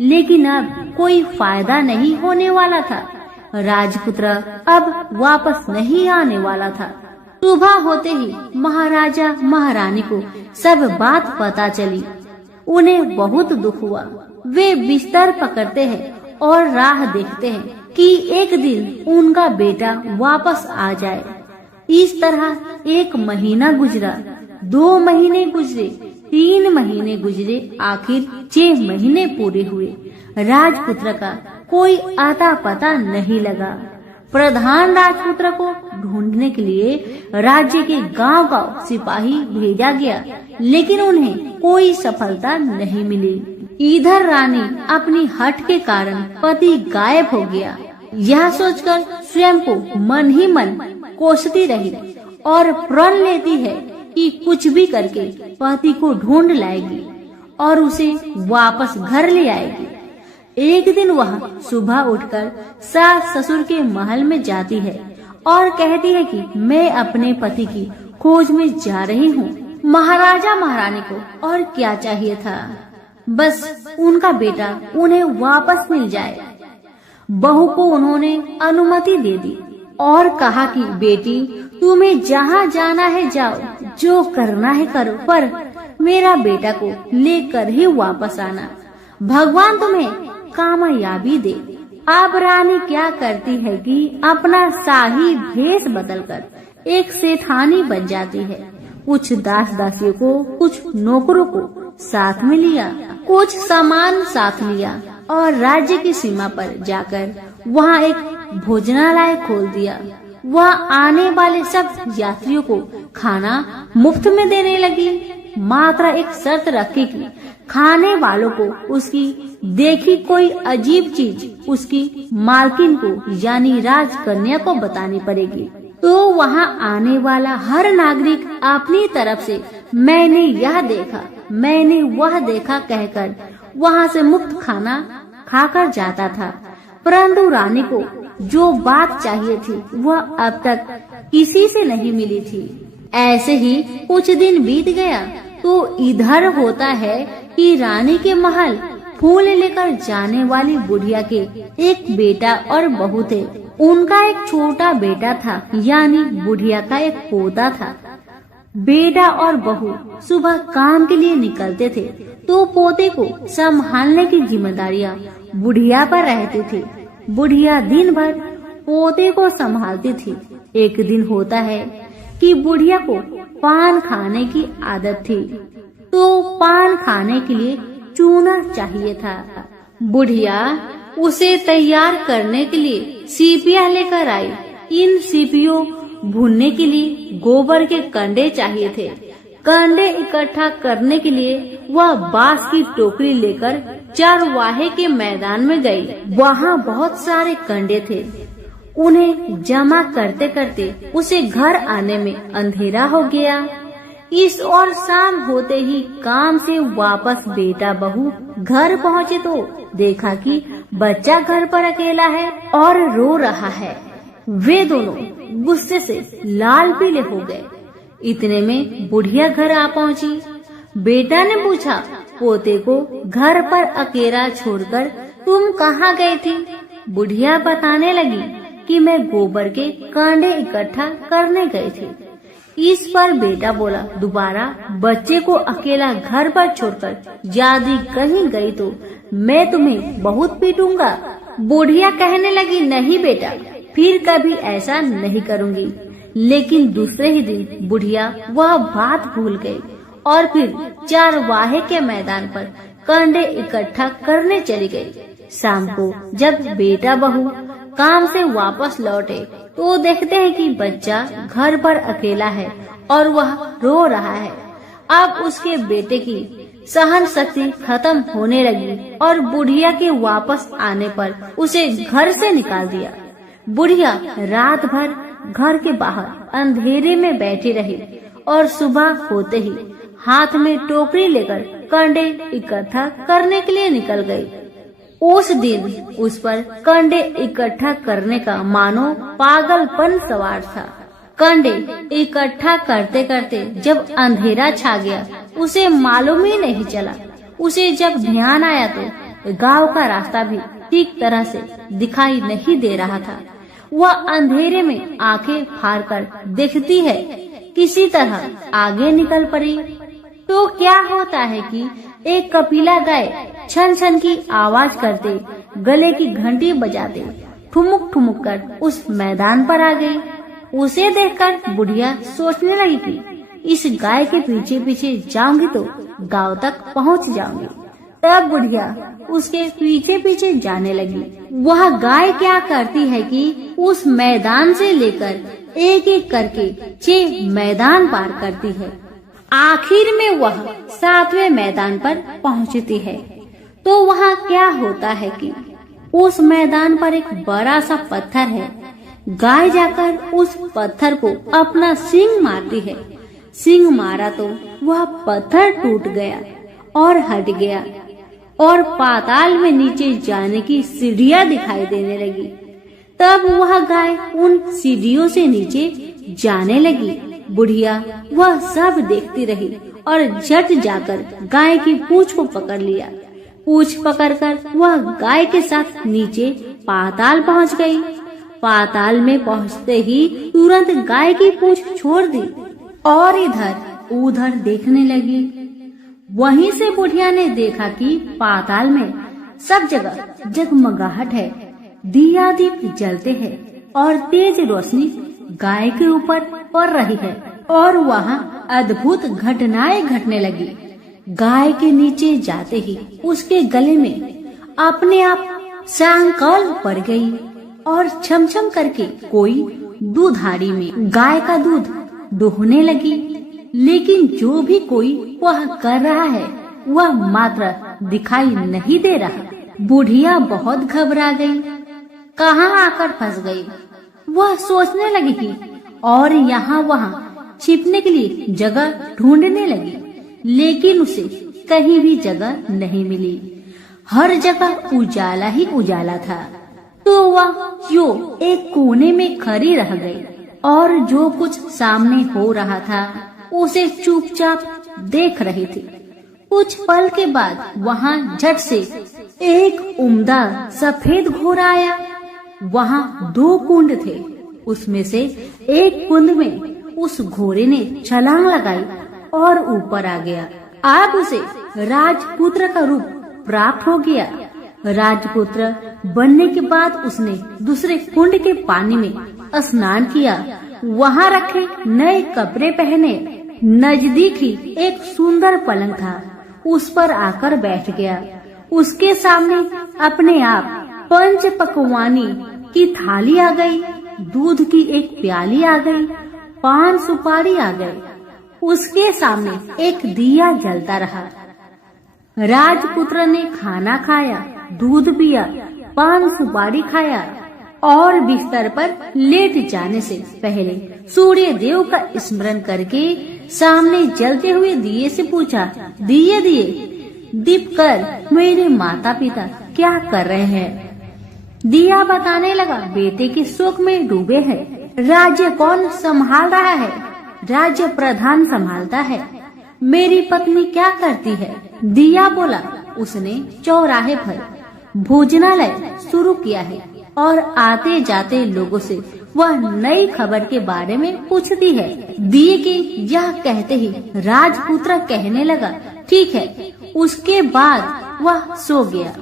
लेकिन अब कोई फायदा नहीं होने वाला था। राजपुत्र अब वापस नहीं आने वाला था। सुबह होते ही महाराजा महारानी को सब बात पता चली। उन्हें बहुत दुख हुआ। वे बिस्तर पकड़ते हैं और राह देखते हैं कि एक दिन उनका बेटा वापस आ जाए। इस तरह 1 महीना गुजरा, 2 महीने गुजरे, 3 महीने गुजरे, आखिर 6 महीने पूरे हुए। राजपुत्र का कोई आता पता नहीं लगा। प्रधान राजपुत्र को ढूंढने के लिए राज्य के गांव-गांव सिपाही भेजा गया, लेकिन उन्हें कोई सफलता नहीं मिली। इधर रानी अपनी हठ के कारण पति गायब हो गया, यह सोचकर स्वयं को मन ही मन कोसती रही और प्रण लेती है कि कुछ भी करके पति को ढूंढ लाएगी और उसे वापस घर ले आएगी। एक दिन वह सुबह उठकर सास ससुर के महल में जाती है और कहती है कि मैं अपने पति की खोज में जा रही हूँ। महाराजा महारानी को और क्या चाहिए था, बस उनका बेटा उन्हें वापस मिल जाए। बहू को उन्होंने अनुमति दे दी और कहा कि बेटी तुम्हें जहाँ जाना है जाओ, जो करना है करो, पर मेरा बेटा को लेकर ही वापस आना। भगवान तुम्हें कामयाबी दे। अब रानी क्या करती है कि अपना शाही भेष बदलकर एक सेठानी बन जाती है। कुछ दास दासियों को, कुछ नौकरों को साथ में लिया, कुछ सामान साथ लिया और राज्य की सीमा पर जाकर वहाँ एक भोजनालय खोल दिया। वह आने वाले सब यात्रियों को खाना मुफ्त में देने लगी। मात्र एक शर्त रखी कि खाने वालों को उसकी देखी कोई अजीब चीज उसकी मालकिन को यानी राजकन्या को बतानी पड़ेगी। तो वहाँ आने वाला हर नागरिक अपनी तरफ से मैंने यह देखा, मैंने वह देखा कहकर वहाँ से मुफ्त खाना खाकर जाता था। परंतु रानी को जो बात चाहिए थी वह अब तक किसी से नहीं मिली थी। ऐसे ही कुछ दिन बीत गया तो इधर होता है कि रानी के महल फूल लेकर जाने वाली बुढ़िया के एक बेटा और बहू थे। उनका एक छोटा बेटा था, यानी बुढ़िया का एक पोता था। बेटा और बहू सुबह काम के लिए निकलते थे तो पोते को संभालने की जिम्मेदारियां बुढ़िया पर रहती थी। बुढ़िया दिन भर पोते को संभालती थी। एक दिन होता है कि बुढ़िया को पान खाने की आदत थी, तो पान खाने के लिए चूना चाहिए था। बुढ़िया उसे तैयार करने के लिए सीपियाँ लेकर आई। इन सीपियों भूनने के लिए गोबर के कंडे चाहिए थे। कंडे इकट्ठा करने के लिए वह बांस की टोकरी लेकर चरवाहे के मैदान में गई। वहाँ बहुत सारे कंडे थे। उन्हें जमा करते करते उसे घर आने में अंधेरा हो गया। इस और शाम होते ही काम से वापस बेटा बहू घर पहुँचे तो देखा कि बच्चा घर पर अकेला है और रो रहा है। वे दोनों गुस्से से लाल पीले हो गए। इतने में बुढ़िया घर आ पहुँची। बेटा ने पूछा, पोते को घर पर अकेला छोड़कर तुम कहाँ गई थी? बुढ़िया बताने लगी कि मैं गोबर के कांडे इकट्ठा करने गई थी। इस पर बेटा बोला, दोबारा बच्चे को अकेला घर पर छोड़कर यदि कहीं गई तो मैं तुम्हें बहुत पीटूंगा। बुढ़िया कहने लगी, नहीं बेटा, फिर कभी ऐसा नहीं करूंगी। लेकिन दूसरे ही दिन बुढ़िया वह बात भूल गई और फिर चरवाहे के मैदान पर कंडे इकट्ठा करने चली गई। शाम को जब बेटा बहू काम से वापस लौटे तो देखते हैं कि बच्चा घर पर अकेला है और वह रो रहा है। अब उसके बेटे की सहन शक्ति खत्म होने लगी और बुढ़िया के वापस आने पर उसे घर से निकाल दिया। बुढ़िया रात भर घर के बाहर अंधेरे में बैठी रही और सुबह होते ही हाथ में टोकरी लेकर कंडे इकट्ठा करने के लिए निकल गई। उस दिन उस पर कंडे इकट्ठा करने का मानो पागलपन सवार था। कंडे इकट्ठा करते करते जब अंधेरा छा गया उसे मालूम ही नहीं चला। उसे जब ध्यान आया तो गांव का रास्ता भी ठीक तरह से दिखाई नहीं दे रहा था। वह अंधेरे में आंखें फाड़कर देखती है, किसी तरह आगे निकल पड़ी। तो क्या होता है कि एक कपिला गाय छन छन की आवाज करते, गले की घंटी बजाते ठुमुक ठुमुक कर उस मैदान पर आ गई। उसे देखकर बुढ़िया सोचने लगी कि इस गाय के पीछे पीछे जाऊंगी तो गांव तक पहुंच जाऊंगी। तब बुढ़िया उसके पीछे पीछे जाने लगी। वह गाय क्या करती है कि उस मैदान से लेकर एक एक करके 6 मैदान पार करती है। आखिर में वह 7वें मैदान पर पहुंचती है। तो वहाँ क्या होता है कि उस मैदान पर एक बड़ा सा पत्थर है। गाय जाकर उस पत्थर को अपना सींग मारती है। सींग मारा तो वह पत्थर टूट गया और हट गया और पाताल में नीचे जाने की सीढ़ियां दिखाई देने लगी। तब वह गाय उन सीढ़ियों से नीचे जाने लगी। बुढ़िया वह सब देखती रही और झट जाकर गाय की पूंछ को पकड़ लिया। पूंछ पकड़कर वह गाय के साथ नीचे पाताल पहुंच गई। पाताल में पहुंचते ही तुरंत गाय की पूंछ छोड़ दी और इधर उधर देखने लगी। वहीं से बुढ़िया ने देखा कि पाताल में सब जगह जगमगाहट है, दिया दीप जलते हैं और तेज रोशनी गाय के ऊपर पड़ रही है और वहाँ अद्भुत घटनाएं घटने लगी। गाय के नीचे जाते ही उसके गले में अपने आप सांकल पड़ गई और छमछम करके कोई दूधाड़ी में गाय का दूध दोहने लगी। लेकिन जो भी कोई वह कर रहा है वह मात्र दिखाई नहीं दे रहा। बुढ़िया बहुत घबरा गई, कहाँ आकर फंस गई। वह सोचने लगी कि और यहाँ वहाँ छिपने के लिए जगह ढूंढने लगी, लेकिन उसे कहीं भी जगह नहीं मिली। हर जगह उजाला ही उजाला था। तो वह जो एक कोने में खड़ी रह गई और जो कुछ सामने हो रहा था उसे चुपचाप देख रही थी। कुछ पल के बाद वहाँ झट से एक उम्दा सफेद घोड़ा आया। वहाँ 2 कुंड थे। उसमें से एक कुंड में उस घोड़े ने छलांग लगाई और ऊपर आ गया। अब उसे राजपुत्र का रूप प्राप्त हो गया। राजपुत्र बनने के बाद उसने दूसरे कुंड के पानी में स्नान किया। वहाँ रखे नए कपड़े पहने। नजदीक ही एक सुंदर पलंग था, उस पर आकर बैठ गया। उसके सामने अपने आप 5 पकवानी की थाली आ गई, दूध की एक प्याली आ गई, 5 सुपारी आ गए। उसके सामने एक दिया जलता रहा। राजपुत्र ने खाना खाया, दूध पिया, 5 सुपारी खाया और बिस्तर पर लेट जाने से पहले सूर्य देव का स्मरण करके सामने जलते हुए दिए से पूछा, दिए दिए दीप कर मेरे माता पिता क्या कर रहे हैं। दिया बताने लगा, बेटे के शोक में डूबे हैं। राज्य कौन संभाल रहा है? राज्य प्रधान संभालता है। मेरी पत्नी क्या करती है? दिया बोला, उसने चौराहे पर भोजनालय शुरू किया है और आते जाते लोगों से वह नई खबर के बारे में पूछती है। दिए के यह कहते ही राजपुत्र कहने लगा, ठीक है। उसके बाद वह सो गया।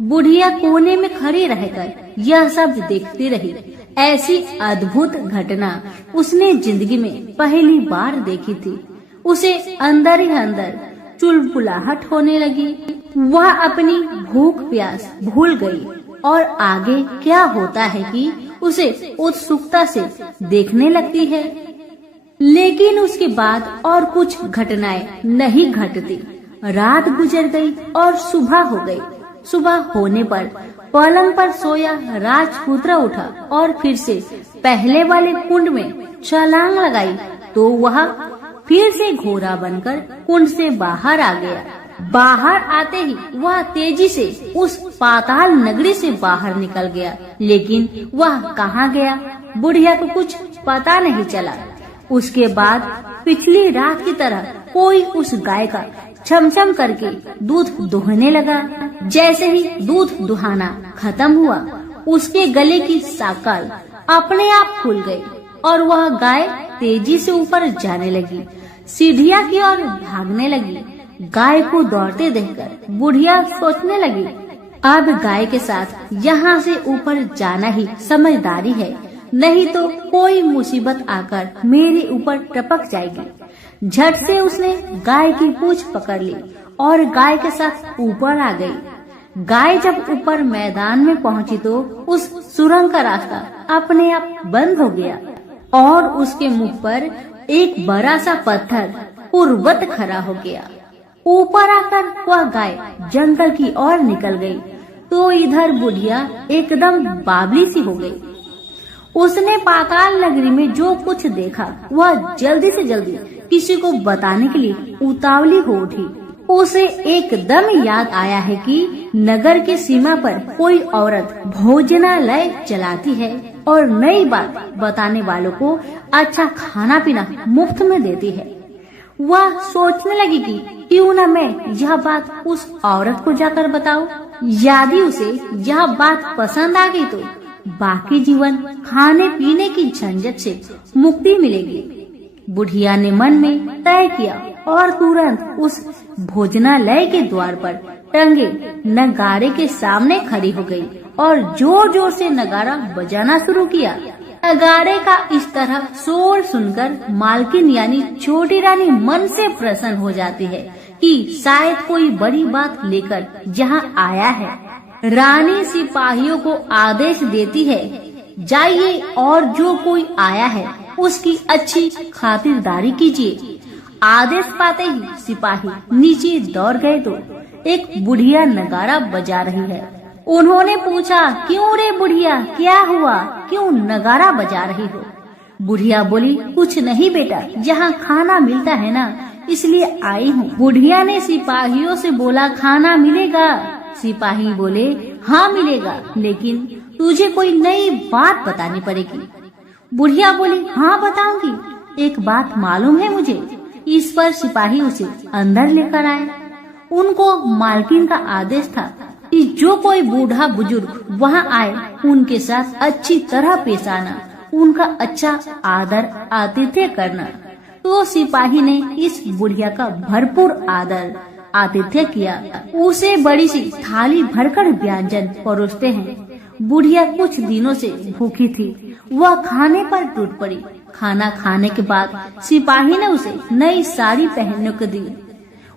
बुढ़िया कोने में खड़ी रहकर यह सब देखती रही। ऐसी अद्भुत घटना उसने जिंदगी में पहली बार देखी थी। उसे अंदर ही अंदर चुलबुलाहट होने लगी। वह अपनी भूख प्यास भूल गई और आगे क्या होता है कि उसे उत्सुकता से देखने लगती है। लेकिन उसके बाद और कुछ घटनाएं नहीं घटती। रात गुजर गई और सुबह हो गई। सुबह होने पर पलंग पर सोया राजपुत्र उठा और फिर से पहले वाले कुंड में छलांग लगाई तो वह फिर से घोड़ा बनकर कुंड से बाहर आ गया। बाहर आते ही वह तेजी से उस पाताल नगरी से बाहर निकल गया, लेकिन वह कहाँ गया बुढ़िया को कुछ पता नहीं चला। उसके बाद पिछली रात की तरह कोई उस गाय का छमछम करके दूध दुहने लगा। जैसे ही दूध दुहाना खत्म हुआ, उसके गले की साकल अपने आप खुल गई और वह गाय तेजी से ऊपर जाने लगी, सीढ़ियाँ की ओर भागने लगी। गाय को दौड़ते देखकर बुढ़िया सोचने लगी, अब गाय के साथ यहाँ से ऊपर जाना ही समझदारी है, नहीं तो कोई मुसीबत आकर मेरे ऊपर टपक जाएगी। झट से उसने गाय की पूंछ पकड़ ली और गाय के साथ ऊपर आ गई। गाय जब ऊपर मैदान में पहुंची तो उस सुरंग का रास्ता अपने आप बंद हो गया और उसके मुंह पर एक बड़ा सा पत्थर पूर्ववत खड़ा हो गया। ऊपर आकर वह गाय जंगल की ओर निकल गई तो इधर बुढ़िया एकदम बावली सी हो गई। उसने पाताल नगरी में जो कुछ देखा वह जल्दी से जल्दी किसी को बताने के लिए उतावली हो उठी। उसे एकदम याद आया है कि नगर की सीमा पर कोई औरत भोजनालय चलाती है और नई बात बताने वालों को अच्छा खाना पीना मुफ्त में देती है। वह सोचने लगी कि क्यों न मैं यह बात उस औरत को जाकर बताऊं। यदि उसे यह बात पसंद आ गई तो बाकी जीवन खाने पीने की झंझट से मुक्ति मिलेगी। बुढ़िया ने मन में तय किया और तुरंत उस भोजनालय के द्वार पर टंगे नगाड़े के सामने खड़ी हो गई और जोर जोर से नगाड़ा बजाना शुरू किया। नगाड़े का इस तरह शोर सुनकर मालकिन यानी छोटी रानी मन से प्रसन्न हो जाती है कि शायद कोई बड़ी बात लेकर यहाँ आया है। रानी सिपाहियों को आदेश देती है, जाइए और जो कोई आया है उसकी अच्छी खातिरदारी कीजिए। आदेश पाते ही सिपाही नीचे दौड़ गए तो एक बुढ़िया नगाड़ा बजा रही है। उन्होंने पूछा, क्यों रे बुढ़िया, क्या हुआ, क्यों नगाड़ा बजा रही हो? बुढ़िया बोली, कुछ नहीं बेटा, यहाँ खाना मिलता है ना, इसलिए आई हूँ। बुढ़िया ने सिपाहियों से बोला, खाना मिलेगा? सिपाही बोले, हाँ मिलेगा, लेकिन तुझे कोई नई बात बतानी पड़ेगी। बुढ़िया बोली, हाँ बताऊंगी, एक बात मालूम है मुझे। इस पर सिपाही उसे अंदर लेकर आए। उनको मालकिन का आदेश था कि जो कोई बूढ़ा बुजुर्ग वहाँ आए उनके साथ अच्छी तरह पेश आना, उनका अच्छा आदर आतिथ्य करना। तो सिपाही ने इस बुढ़िया का भरपूर आदर आतिथ्य किया। उसे बड़ी सी थाली भरकर व्यंजन परोसते हैं। बुढ़िया कुछ दिनों से भूखी थी, वह खाने पर टूट पड़ी। खाना खाने के बाद सिपाही ने उसे नई साड़ी पहनने को दी।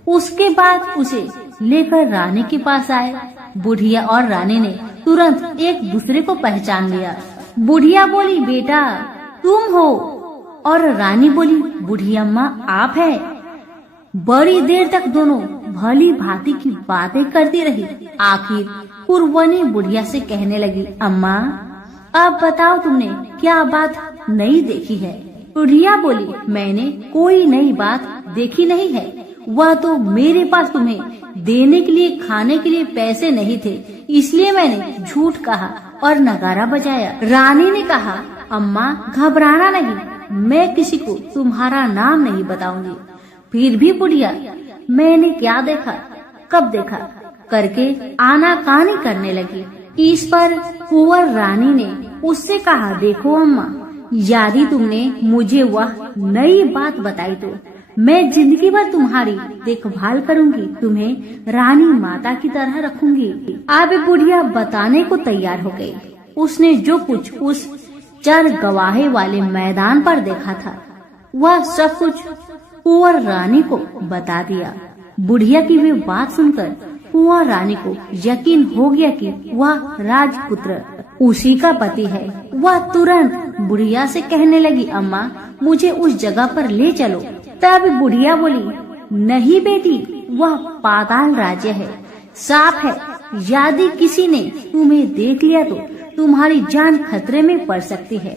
उसके बाद उसे लेकर रानी के पास आए। बुढ़िया और रानी ने तुरंत एक दूसरे को पहचान लिया। बुढ़िया बोली, बेटा तुम हो? और रानी बोली, बूढ़ी अम्मा आप है? बड़ी देर तक दोनों भली भांति की बातें करती रही। आखिर पुरवनी बुढ़िया से कहने लगी, अम्मा अब बताओ तुमने क्या बात नई देखी है? बुढ़िया बोली, मैंने कोई नई बात देखी नहीं है, वह तो मेरे पास तुम्हें देने के लिए खाने के लिए पैसे नहीं थे, इसलिए मैंने झूठ कहा और नगाड़ा बजाया। रानी ने कहा, अम्मा घबराना नहीं, मैं किसी को तुम्हारा नाम नहीं बताऊंगी। फिर भी बुढ़िया मैंने क्या देखा, कब देखा करके आनाकानी करने लगी। इस पर कुंवर रानी ने उससे कहा, देखो अम्मा, यदि तुमने मुझे वह नई बात बताई तो मैं जिंदगी भर तुम्हारी देखभाल करूंगी, तुम्हें रानी माता की तरह रखूंगी। अब बुढ़िया बताने को तैयार हो गई। उसने जो कुछ उस चर गवाहे वाले मैदान पर देखा था वह सब कुछ कुंवर रानी को बता दिया। बुढ़िया की वे बात सुनकर कुंवर रानी को यकीन हो गया कि वह राजपुत्र उसी का पति है। वह तुरंत बुढ़िया से कहने लगी, अम्मा मुझे उस जगह पर ले चलो। तब बुढ़िया बोली, नहीं बेटी, वह पाताल राज्य है, साफ है यदि किसी ने तुम्हें देख लिया तो तुम्हारी जान खतरे में पड़ सकती है।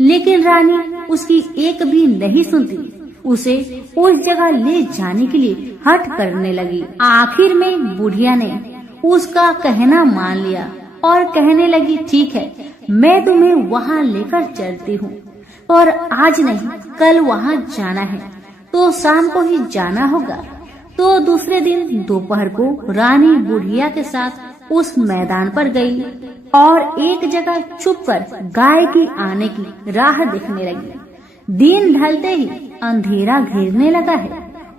लेकिन रानी उसकी एक भी नहीं सुनती, उसे उस जगह ले जाने के लिए हठ करने लगी। आखिर में बुढ़िया ने उसका कहना मान लिया और कहने लगी, ठीक है, मैं तुम्हें वहाँ लेकर चलती हूँ, और आज नहीं कल वहाँ जाना है तो शाम को ही जाना होगा। तो दूसरे दिन दोपहर को रानी बुढ़िया के साथ उस मैदान पर गई और एक जगह छुपकर गाय की आने की राह देखने लगी। दिन ढलते ही अंधेरा घेरने लगा है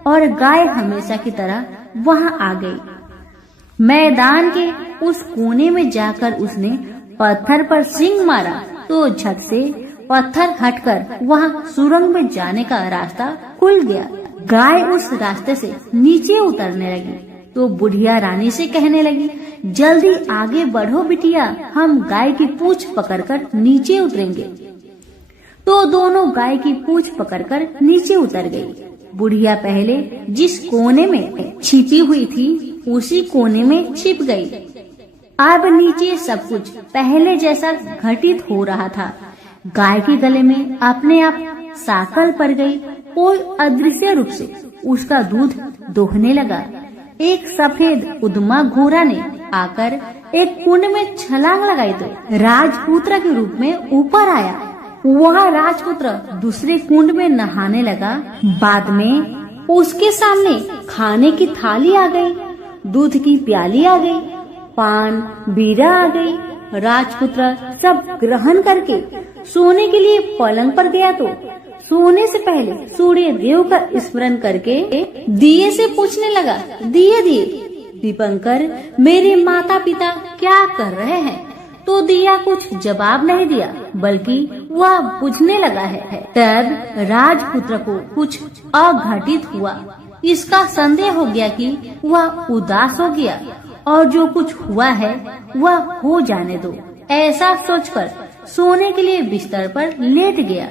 और गाय हमेशा की तरह वहाँ आ गई। मैदान के उस कोने में जाकर उसने पत्थर पर सींग मारा तो झट से पत्थर हटकर वहाँ सुरंग में जाने का रास्ता खुल गया। गाय उस रास्ते से नीचे उतरने लगी तो बुढ़िया रानी से कहने लगी, जल्दी आगे बढ़ो बिटिया, हम गाय की पूंछ पकड़कर नीचे उतरेंगे। तो दोनों गाय की पूंछ पकड़कर नीचे उतर गई। बुढ़िया पहले जिस कोने में छिपी हुई थी उसी कोने में छिप गई। अब नीचे सब कुछ पहले जैसा घटित हो रहा था। गाय के गले में अपने आप साकल पड़ गई। कोई अदृश्य रूप से उसका दूध दोहने लगा। एक सफेद उद्मा घोड़ा ने आकर एक कुंड में छलांग लगाई तो राजपुत्र के रूप में ऊपर आया। वह राजपुत्र दूसरे कुंड में नहाने लगा। बाद में उसके सामने खाने की थाली आ गई, दूध की प्याली आ गई, पान बीड़ा आ गई। राजपुत्र सब ग्रहण करके सोने के लिए पलंग पर गया तो सोने से पहले सूर्य देव का स्मरण करके दिए से पूछने लगा, दिए दीपंकर, मेरे माता पिता क्या कर रहे हैं? तो दिया कुछ जवाब नहीं दिया, बल्कि वह बुझने लगा है। तब राजपुत्र को कुछ अघटित हुआ। इसका संदेह हो गया कि वह उदास हो गया और जो कुछ हुआ है वह हो जाने दो। ऐसा सोचकर सोने के लिए बिस्तर पर लेट गया।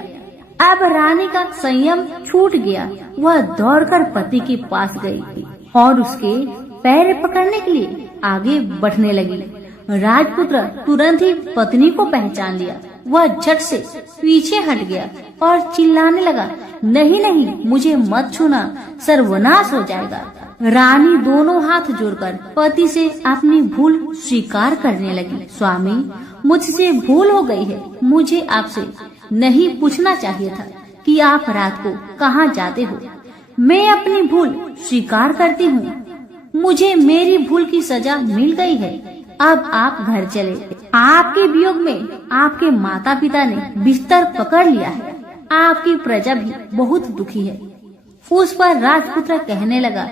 अब रानी का संयम छूट गया। वह दौड़कर पति के पास गई और उसके पैर पकड़ने के लिए आगे बढ़ने लगी। राजपुत्र तुरंत ही पत्नी को पहचान लिया। वह झट से पीछे हट गया और चिल्लाने लगा, नहीं नहीं, मुझे मत छूना, सर्वनाश हो जाएगा। रानी दोनों हाथ जोड़कर पति से अपनी भूल स्वीकार करने लगी। स्वामी, मुझसे भूल हो गई है। मुझे आपसे नहीं पूछना चाहिए था कि आप रात को कहाँ जाते हो। मैं अपनी भूल स्वीकार करती हूँ। मुझे मेरी भूल की सजा मिल गई है। अब आप घर चले। आपके वियोग में आपके माता पिता ने बिस्तर पकड़ लिया है। आपकी प्रजा भी बहुत दुखी है। उस पर राजपुत्र कहने लगा,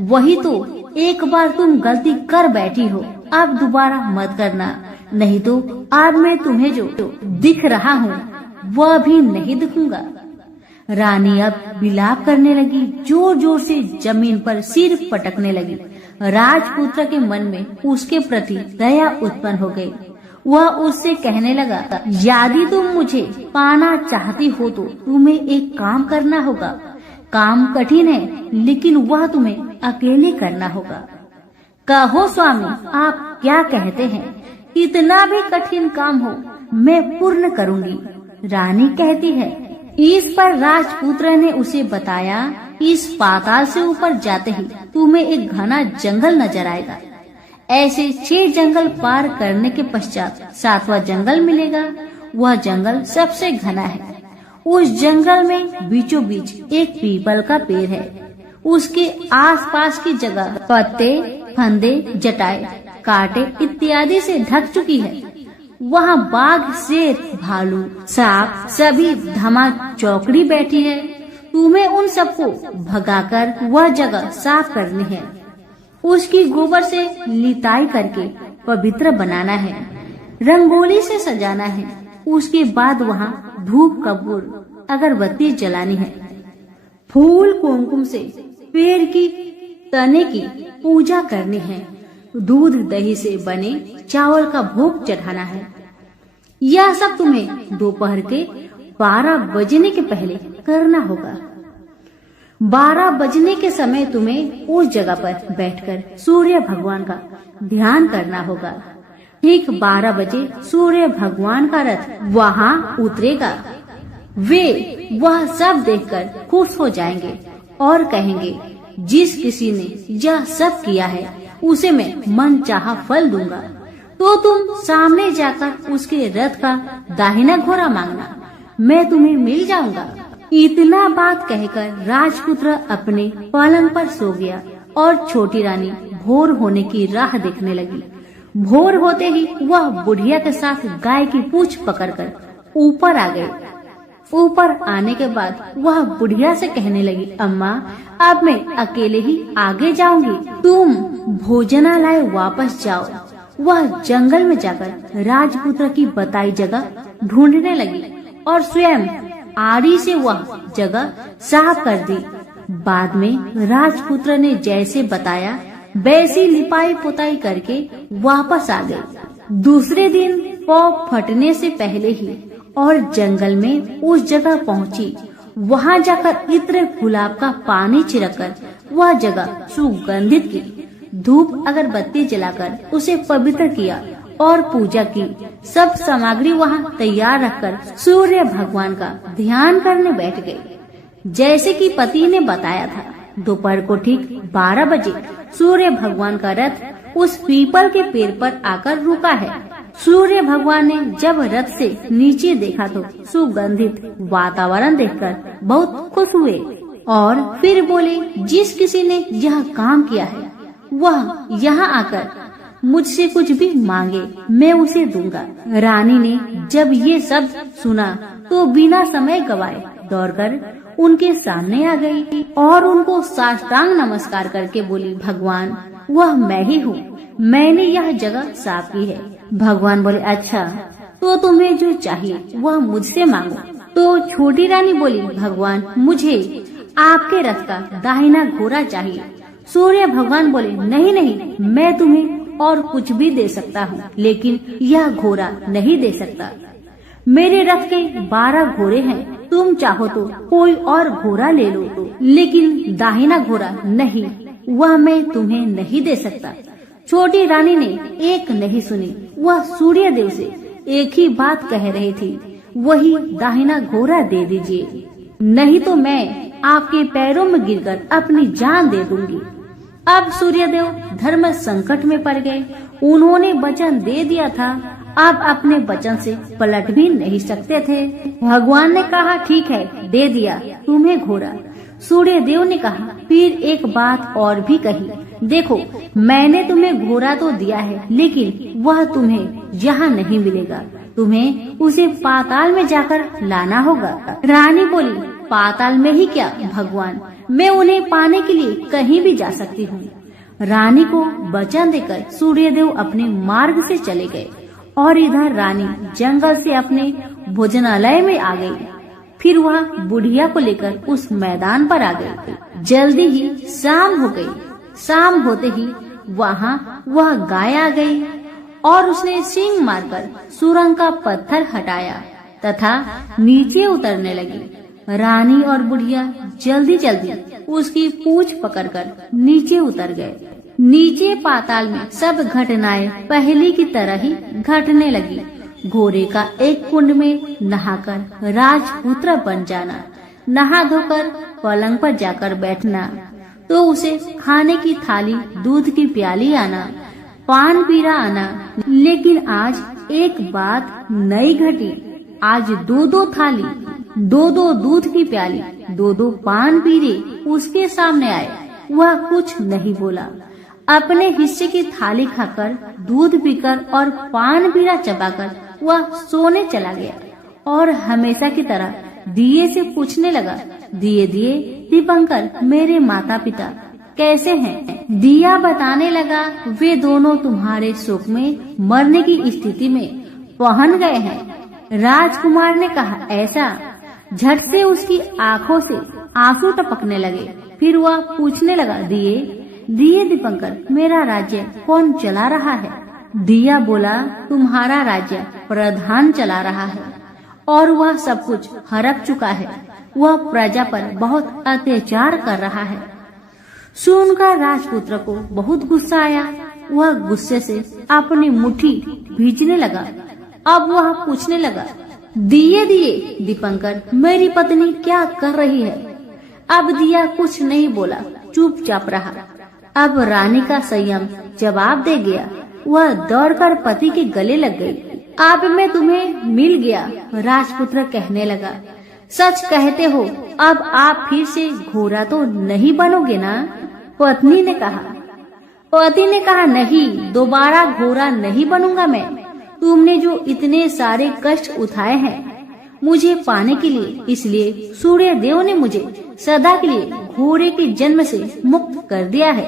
वही तो, एक बार तुम गलती कर बैठी हो, अब दोबारा मत करना, नहीं तो आज मैं तुम्हें जो दिख रहा हूँ वह भी नहीं दिखूंगा। रानी अब विलाप करने लगी, जोर जोर से जमीन पर सिर पटकने लगी। राजपुत्र के मन में उसके प्रति दया उत्पन्न हो गई। वह उससे कहने लगा, यदि तुम मुझे पाना चाहती हो तो तुम्हें एक काम करना होगा। काम कठिन है, लेकिन वह तुम्हें अकेले करना होगा। कहो स्वामी, आप क्या कहते हैं? कितना भी कठिन काम हो मैं पूर्ण करूंगी। रानी कहती है। इस पर राजपुत्र ने उसे बताया, इस पाताल से ऊपर जाते ही तुम्हें एक घना जंगल नजर आएगा। ऐसे 6 जंगल पार करने के पश्चात 7वां जंगल मिलेगा। वह जंगल सबसे घना है। उस जंगल में बीचों बीच एक पीपल का पेड़ है। उसके आसपास की जगह पत्ते, फंदे, जटाएं, कांटे इत्यादि से ढक चुकी है। वहाँ बाघ, शेर, भालू, सांप सभी धमा चौकड़ी बैठी है। तुम्हें उन सबको भगाकर वह जगह साफ करनी है। उसकी गोबर से लिताई करके पवित्र बनाना है। रंगोली से सजाना है। उसके बाद वहाँ धूप, कपूर, अगरबत्ती जलानी है। फूल कुमकुम से पेड़ की तने की पूजा करनी है। दूध दही से बने चावल का भोग चढ़ाना है। यह सब तुम्हें दोपहर के 12 बजने के पहले करना होगा। 12 बजने के समय तुम्हें उस जगह पर बैठकर सूर्य भगवान का ध्यान करना होगा। ठीक 12 बजे सूर्य भगवान का रथ वहाँ उतरेगा। वे वह सब देखकर खुश हो जाएंगे और कहेंगे, जिस किसी ने यह सब किया है उसे मैं मनचाहा फल दूंगा। तो तुम सामने जाकर उसके रथ का दाहिना घोड़ा मांगना, मैं तुम्हें मिल जाऊंगा। इतना बात कहकर राजपुत्र अपने पलंग पर सो गया और छोटी रानी भोर होने की राह देखने लगी। भोर होते ही वह बुढ़िया के साथ गाय की पूंछ पकड़कर ऊपर आ गई। ऊपर आने के बाद वह बुढ़िया से कहने लगी, अम्मा अब मैं अकेले ही आगे जाऊंगी, तुम भोजनालय वापस जाओ। वह जंगल में जाकर राजपुत्र की बताई जगह ढूंढने लगी और स्वयं आरी से वह जगह साफ कर दी। बाद में राजपुत्र ने जैसे बताया वैसी लिपाई पुताई करके वापस आ गई। दूसरे दिन पौ फटने से पहले ही और जंगल में उस जगह पहुंची। वहां जाकर इत्र गुलाब का पानी छिड़ककर वह जगह सुगंधित की। धूप अगरबत्ती जलाकर उसे पवित्र किया और पूजा की। सब सामग्री वहां तैयार रखकर सूर्य भगवान का ध्यान करने बैठ गई। जैसे कि पति ने बताया था, दोपहर को ठीक 12 बजे सूर्य भगवान का रथ उस पीपल के पेड़ पर आकर रुका है। सूर्य भगवान ने जब रथ से नीचे देखा तो सुगंधित वातावरण देखकर बहुत खुश हुए और फिर बोले, जिस किसी ने यह काम किया है वह यहाँ आकर मुझसे कुछ भी मांगे, मैं उसे दूंगा। रानी ने जब ये सब सुना तो बिना समय गवाए दौड़कर उनके सामने आ गई और उनको साष्टांग नमस्कार करके बोली, भगवान वह मैं ही हूँ, मैंने यह जगह साफ की है। भगवान बोले, अच्छा तो तुम्हें जो चाहिए वह मुझसे मांगो। तो छोटी रानी बोली, भगवान मुझे आपके रथ का दाहिना घोड़ा चाहिए। सूर्य भगवान बोले, नहीं नहीं, मैं तुम्हें और कुछ भी दे सकता हूँ, लेकिन यह घोड़ा नहीं दे सकता। मेरे रथ के 12 घोड़े हैं, तुम चाहो तो कोई और घोड़ा ले लो, लेकिन दाहिना घोड़ा नहीं, वह मैं तुम्हें नहीं दे सकता। छोटी रानी ने एक नहीं सुनी, वह सूर्य देव से एक ही बात कह रही थी, वही दाहिना घोड़ा दे दीजिए, नहीं तो मैं आपके पैरों में गिरकर अपनी जान दे दूंगी। अब सूर्यदेव धर्म संकट में पड़ गए। उन्होंने वचन दे दिया था, अब अपने वचन से पलट भी नहीं सकते थे। भगवान ने कहा, ठीक है, दे दिया तुम्हें घोड़ा। सूर्यदेव ने कहा, फिर एक बात और भी कही, देखो मैंने तुम्हें घोड़ा तो दिया है, लेकिन वह तुम्हें यहाँ नहीं मिलेगा, तुम्हें उसे पाताल में जाकर लाना होगा। रानी बोली, पाताल में ही क्या भगवान, मैं उन्हें पाने के लिए कहीं भी जा सकती हूँ। रानी को वचन देकर सूर्यदेव अपने मार्ग से चले गए और इधर रानी जंगल से अपने भोजनालय में आ गई। फिर वह बुढ़िया को लेकर उस मैदान पर आ गई। जल्दी ही शाम हो गई। शाम होते ही वहाँ वह गाय आ गई और उसने सींग मारकर सुरंग का पत्थर हटाया तथा नीचे उतरने लगी। रानी और बुढ़िया जल्दी जल्दी उसकी पूंछ पकड़कर नीचे उतर गए। नीचे पाताल में सब घटनाएं पहले की तरह ही घटने लगी। घोड़े का एक कुंड में नहाकर राजपुत्र बन जाना, नहा धोकर पलंग पर जाकर बैठना, तो उसे खाने की थाली, दूध की प्याली आना, पान पीरा आना। लेकिन आज एक बात नई घटी। आज 2-2 थाली, 2-2 दूध की प्याली, 2-2 पान पीरे उसके सामने आए। वह कुछ नहीं बोला। अपने हिस्से की थाली खाकर, दूध पीकर और पान पीरा चबाकर वह सोने चला गया और हमेशा की तरह दिए से पूछने लगा, दिए दिए दीपंकर, मेरे माता पिता कैसे हैं? दिया बताने लगा, वे दोनों तुम्हारे शोक में मरने की स्थिति में पहुंच गए हैं। राजकुमार ने कहा, ऐसा? झट से उसकी आंखों से आंसू टपकने लगे। फिर वह पूछने लगा, दिए दिए दीपंकर, मेरा राज्य कौन चला रहा है? दिया बोला, तुम्हारा राज्य प्रधान चला रहा है और वह सब कुछ हड़प चुका है। वह प्रजा पर बहुत अत्याचार कर रहा है। सुनकर राजपुत्र को बहुत गुस्सा आया। वह गुस्से से अपनी मुट्ठी भींचने लगा। अब वह पूछने लगा, दिए दिए दीपंकर, मेरी पत्नी क्या कर रही है? अब दिया कुछ नहीं बोला, चुपचाप रहा। अब रानी का संयम जवाब दे गया। वह दौड़कर पति के गले लग गई। अब मैं तुम्हें मिल गया, राजपुत्र कहने लगा। सच कहते हो, अब आप फिर से घोड़ा तो नहीं बनोगे ना? पत्नी ने कहा। पति ने कहा, नहीं, दोबारा घोड़ा नहीं बनूंगा मैं। तुमने जो इतने सारे कष्ट उठाए हैं मुझे पाने के लिए, इसलिए सूर्य देव ने मुझे सदा के लिए घोड़े के जन्म से मुक्त कर दिया है।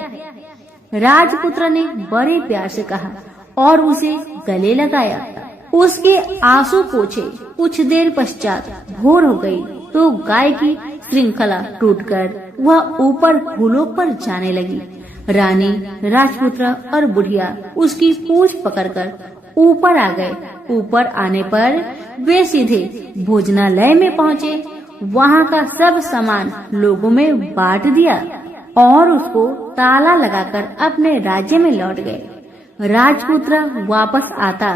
राजपुत्र ने बड़े प्यार से कहा और उसे गले लगाया। उसके आंसू पोंछे। कुछ देर पश्चात भोर हो गई तो गाय की श्रृंखला टूटकर वह ऊपर फूलों पर जाने लगी। रानी, राजपुत्र और बुढ़िया उसकी पूंछ पकड़कर ऊपर आ गए। ऊपर आने पर वे सीधे भोजनालय में पहुँचे। वहाँ का सब सामान लोगों में बांट दिया और उसको ताला लगाकर अपने राज्य में लौट गए। राजपुत्र वापस आता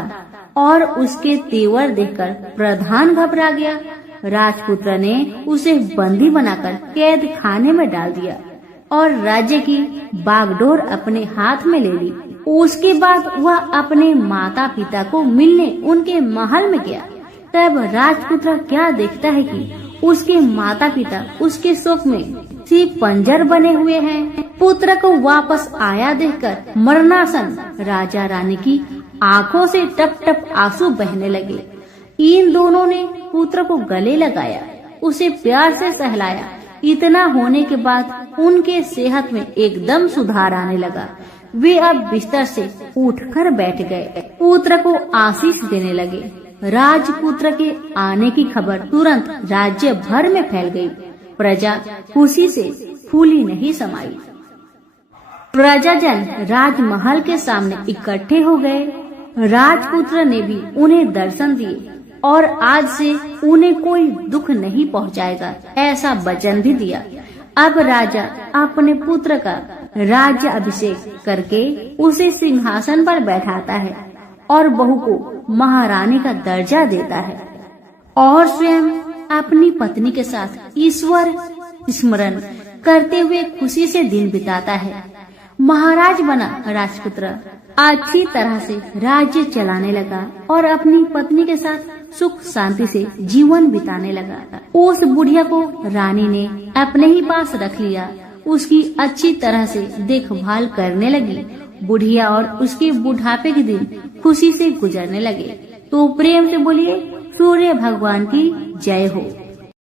और उसके तेवर देखकर प्रधान घबरा गया। राजपुत्र ने उसे बंदी बनाकर कैद खाने में डाल दिया और राज्य की बागडोर अपने हाथ में ले ली। उसके बाद वह अपने माता पिता को मिलने उनके महल में गया। तब राजपुत्र क्या देखता है कि उसके माता पिता उसके शोक में सिर्फ पंजर बने हुए हैं। पुत्र को वापस आया देखकर मरणासन राजा रानी की आंखों से टप टप आंसू बहने लगे। इन दोनों ने पुत्र को गले लगाया, उसे प्यार से सहलाया। इतना होने के बाद उनके सेहत में एकदम सुधार आने लगा। वे अब बिस्तर से उठकर बैठ गए। पुत्र को आशीष देने लगे। राजपुत्र के आने की खबर तुरंत राज्य भर में फैल गई। प्रजा खुशी से फूली नहीं समाई। प्रजाजन राजमहल के सामने इकट्ठे हो गए। राजपुत्र ने भी उन्हें दर्शन दिए और आज से उन्हें कोई दुख नहीं पहुंचाएगा, ऐसा वचन भी दिया। अब राजा अपने पुत्र का राज्य अभिषेक करके उसे सिंहासन पर बैठाता है और बहू को महारानी का दर्जा देता है और स्वयं अपनी पत्नी के साथ ईश्वर स्मरण करते हुए खुशी से दिन बिताता है। महाराज बना राजपुत्र अच्छी तरह से राज्य चलाने लगा और अपनी पत्नी के साथ सुख शांति से जीवन बिताने लगा। उस बुढ़िया को रानी ने अपने ही पास रख लिया। उसकी अच्छी तरह से देखभाल करने लगी। बुढ़िया और उसके बुढ़ापे के दिन खुशी से गुजरने लगे। तो प्रेम से बोलिए, सूर्य भगवान की जय हो।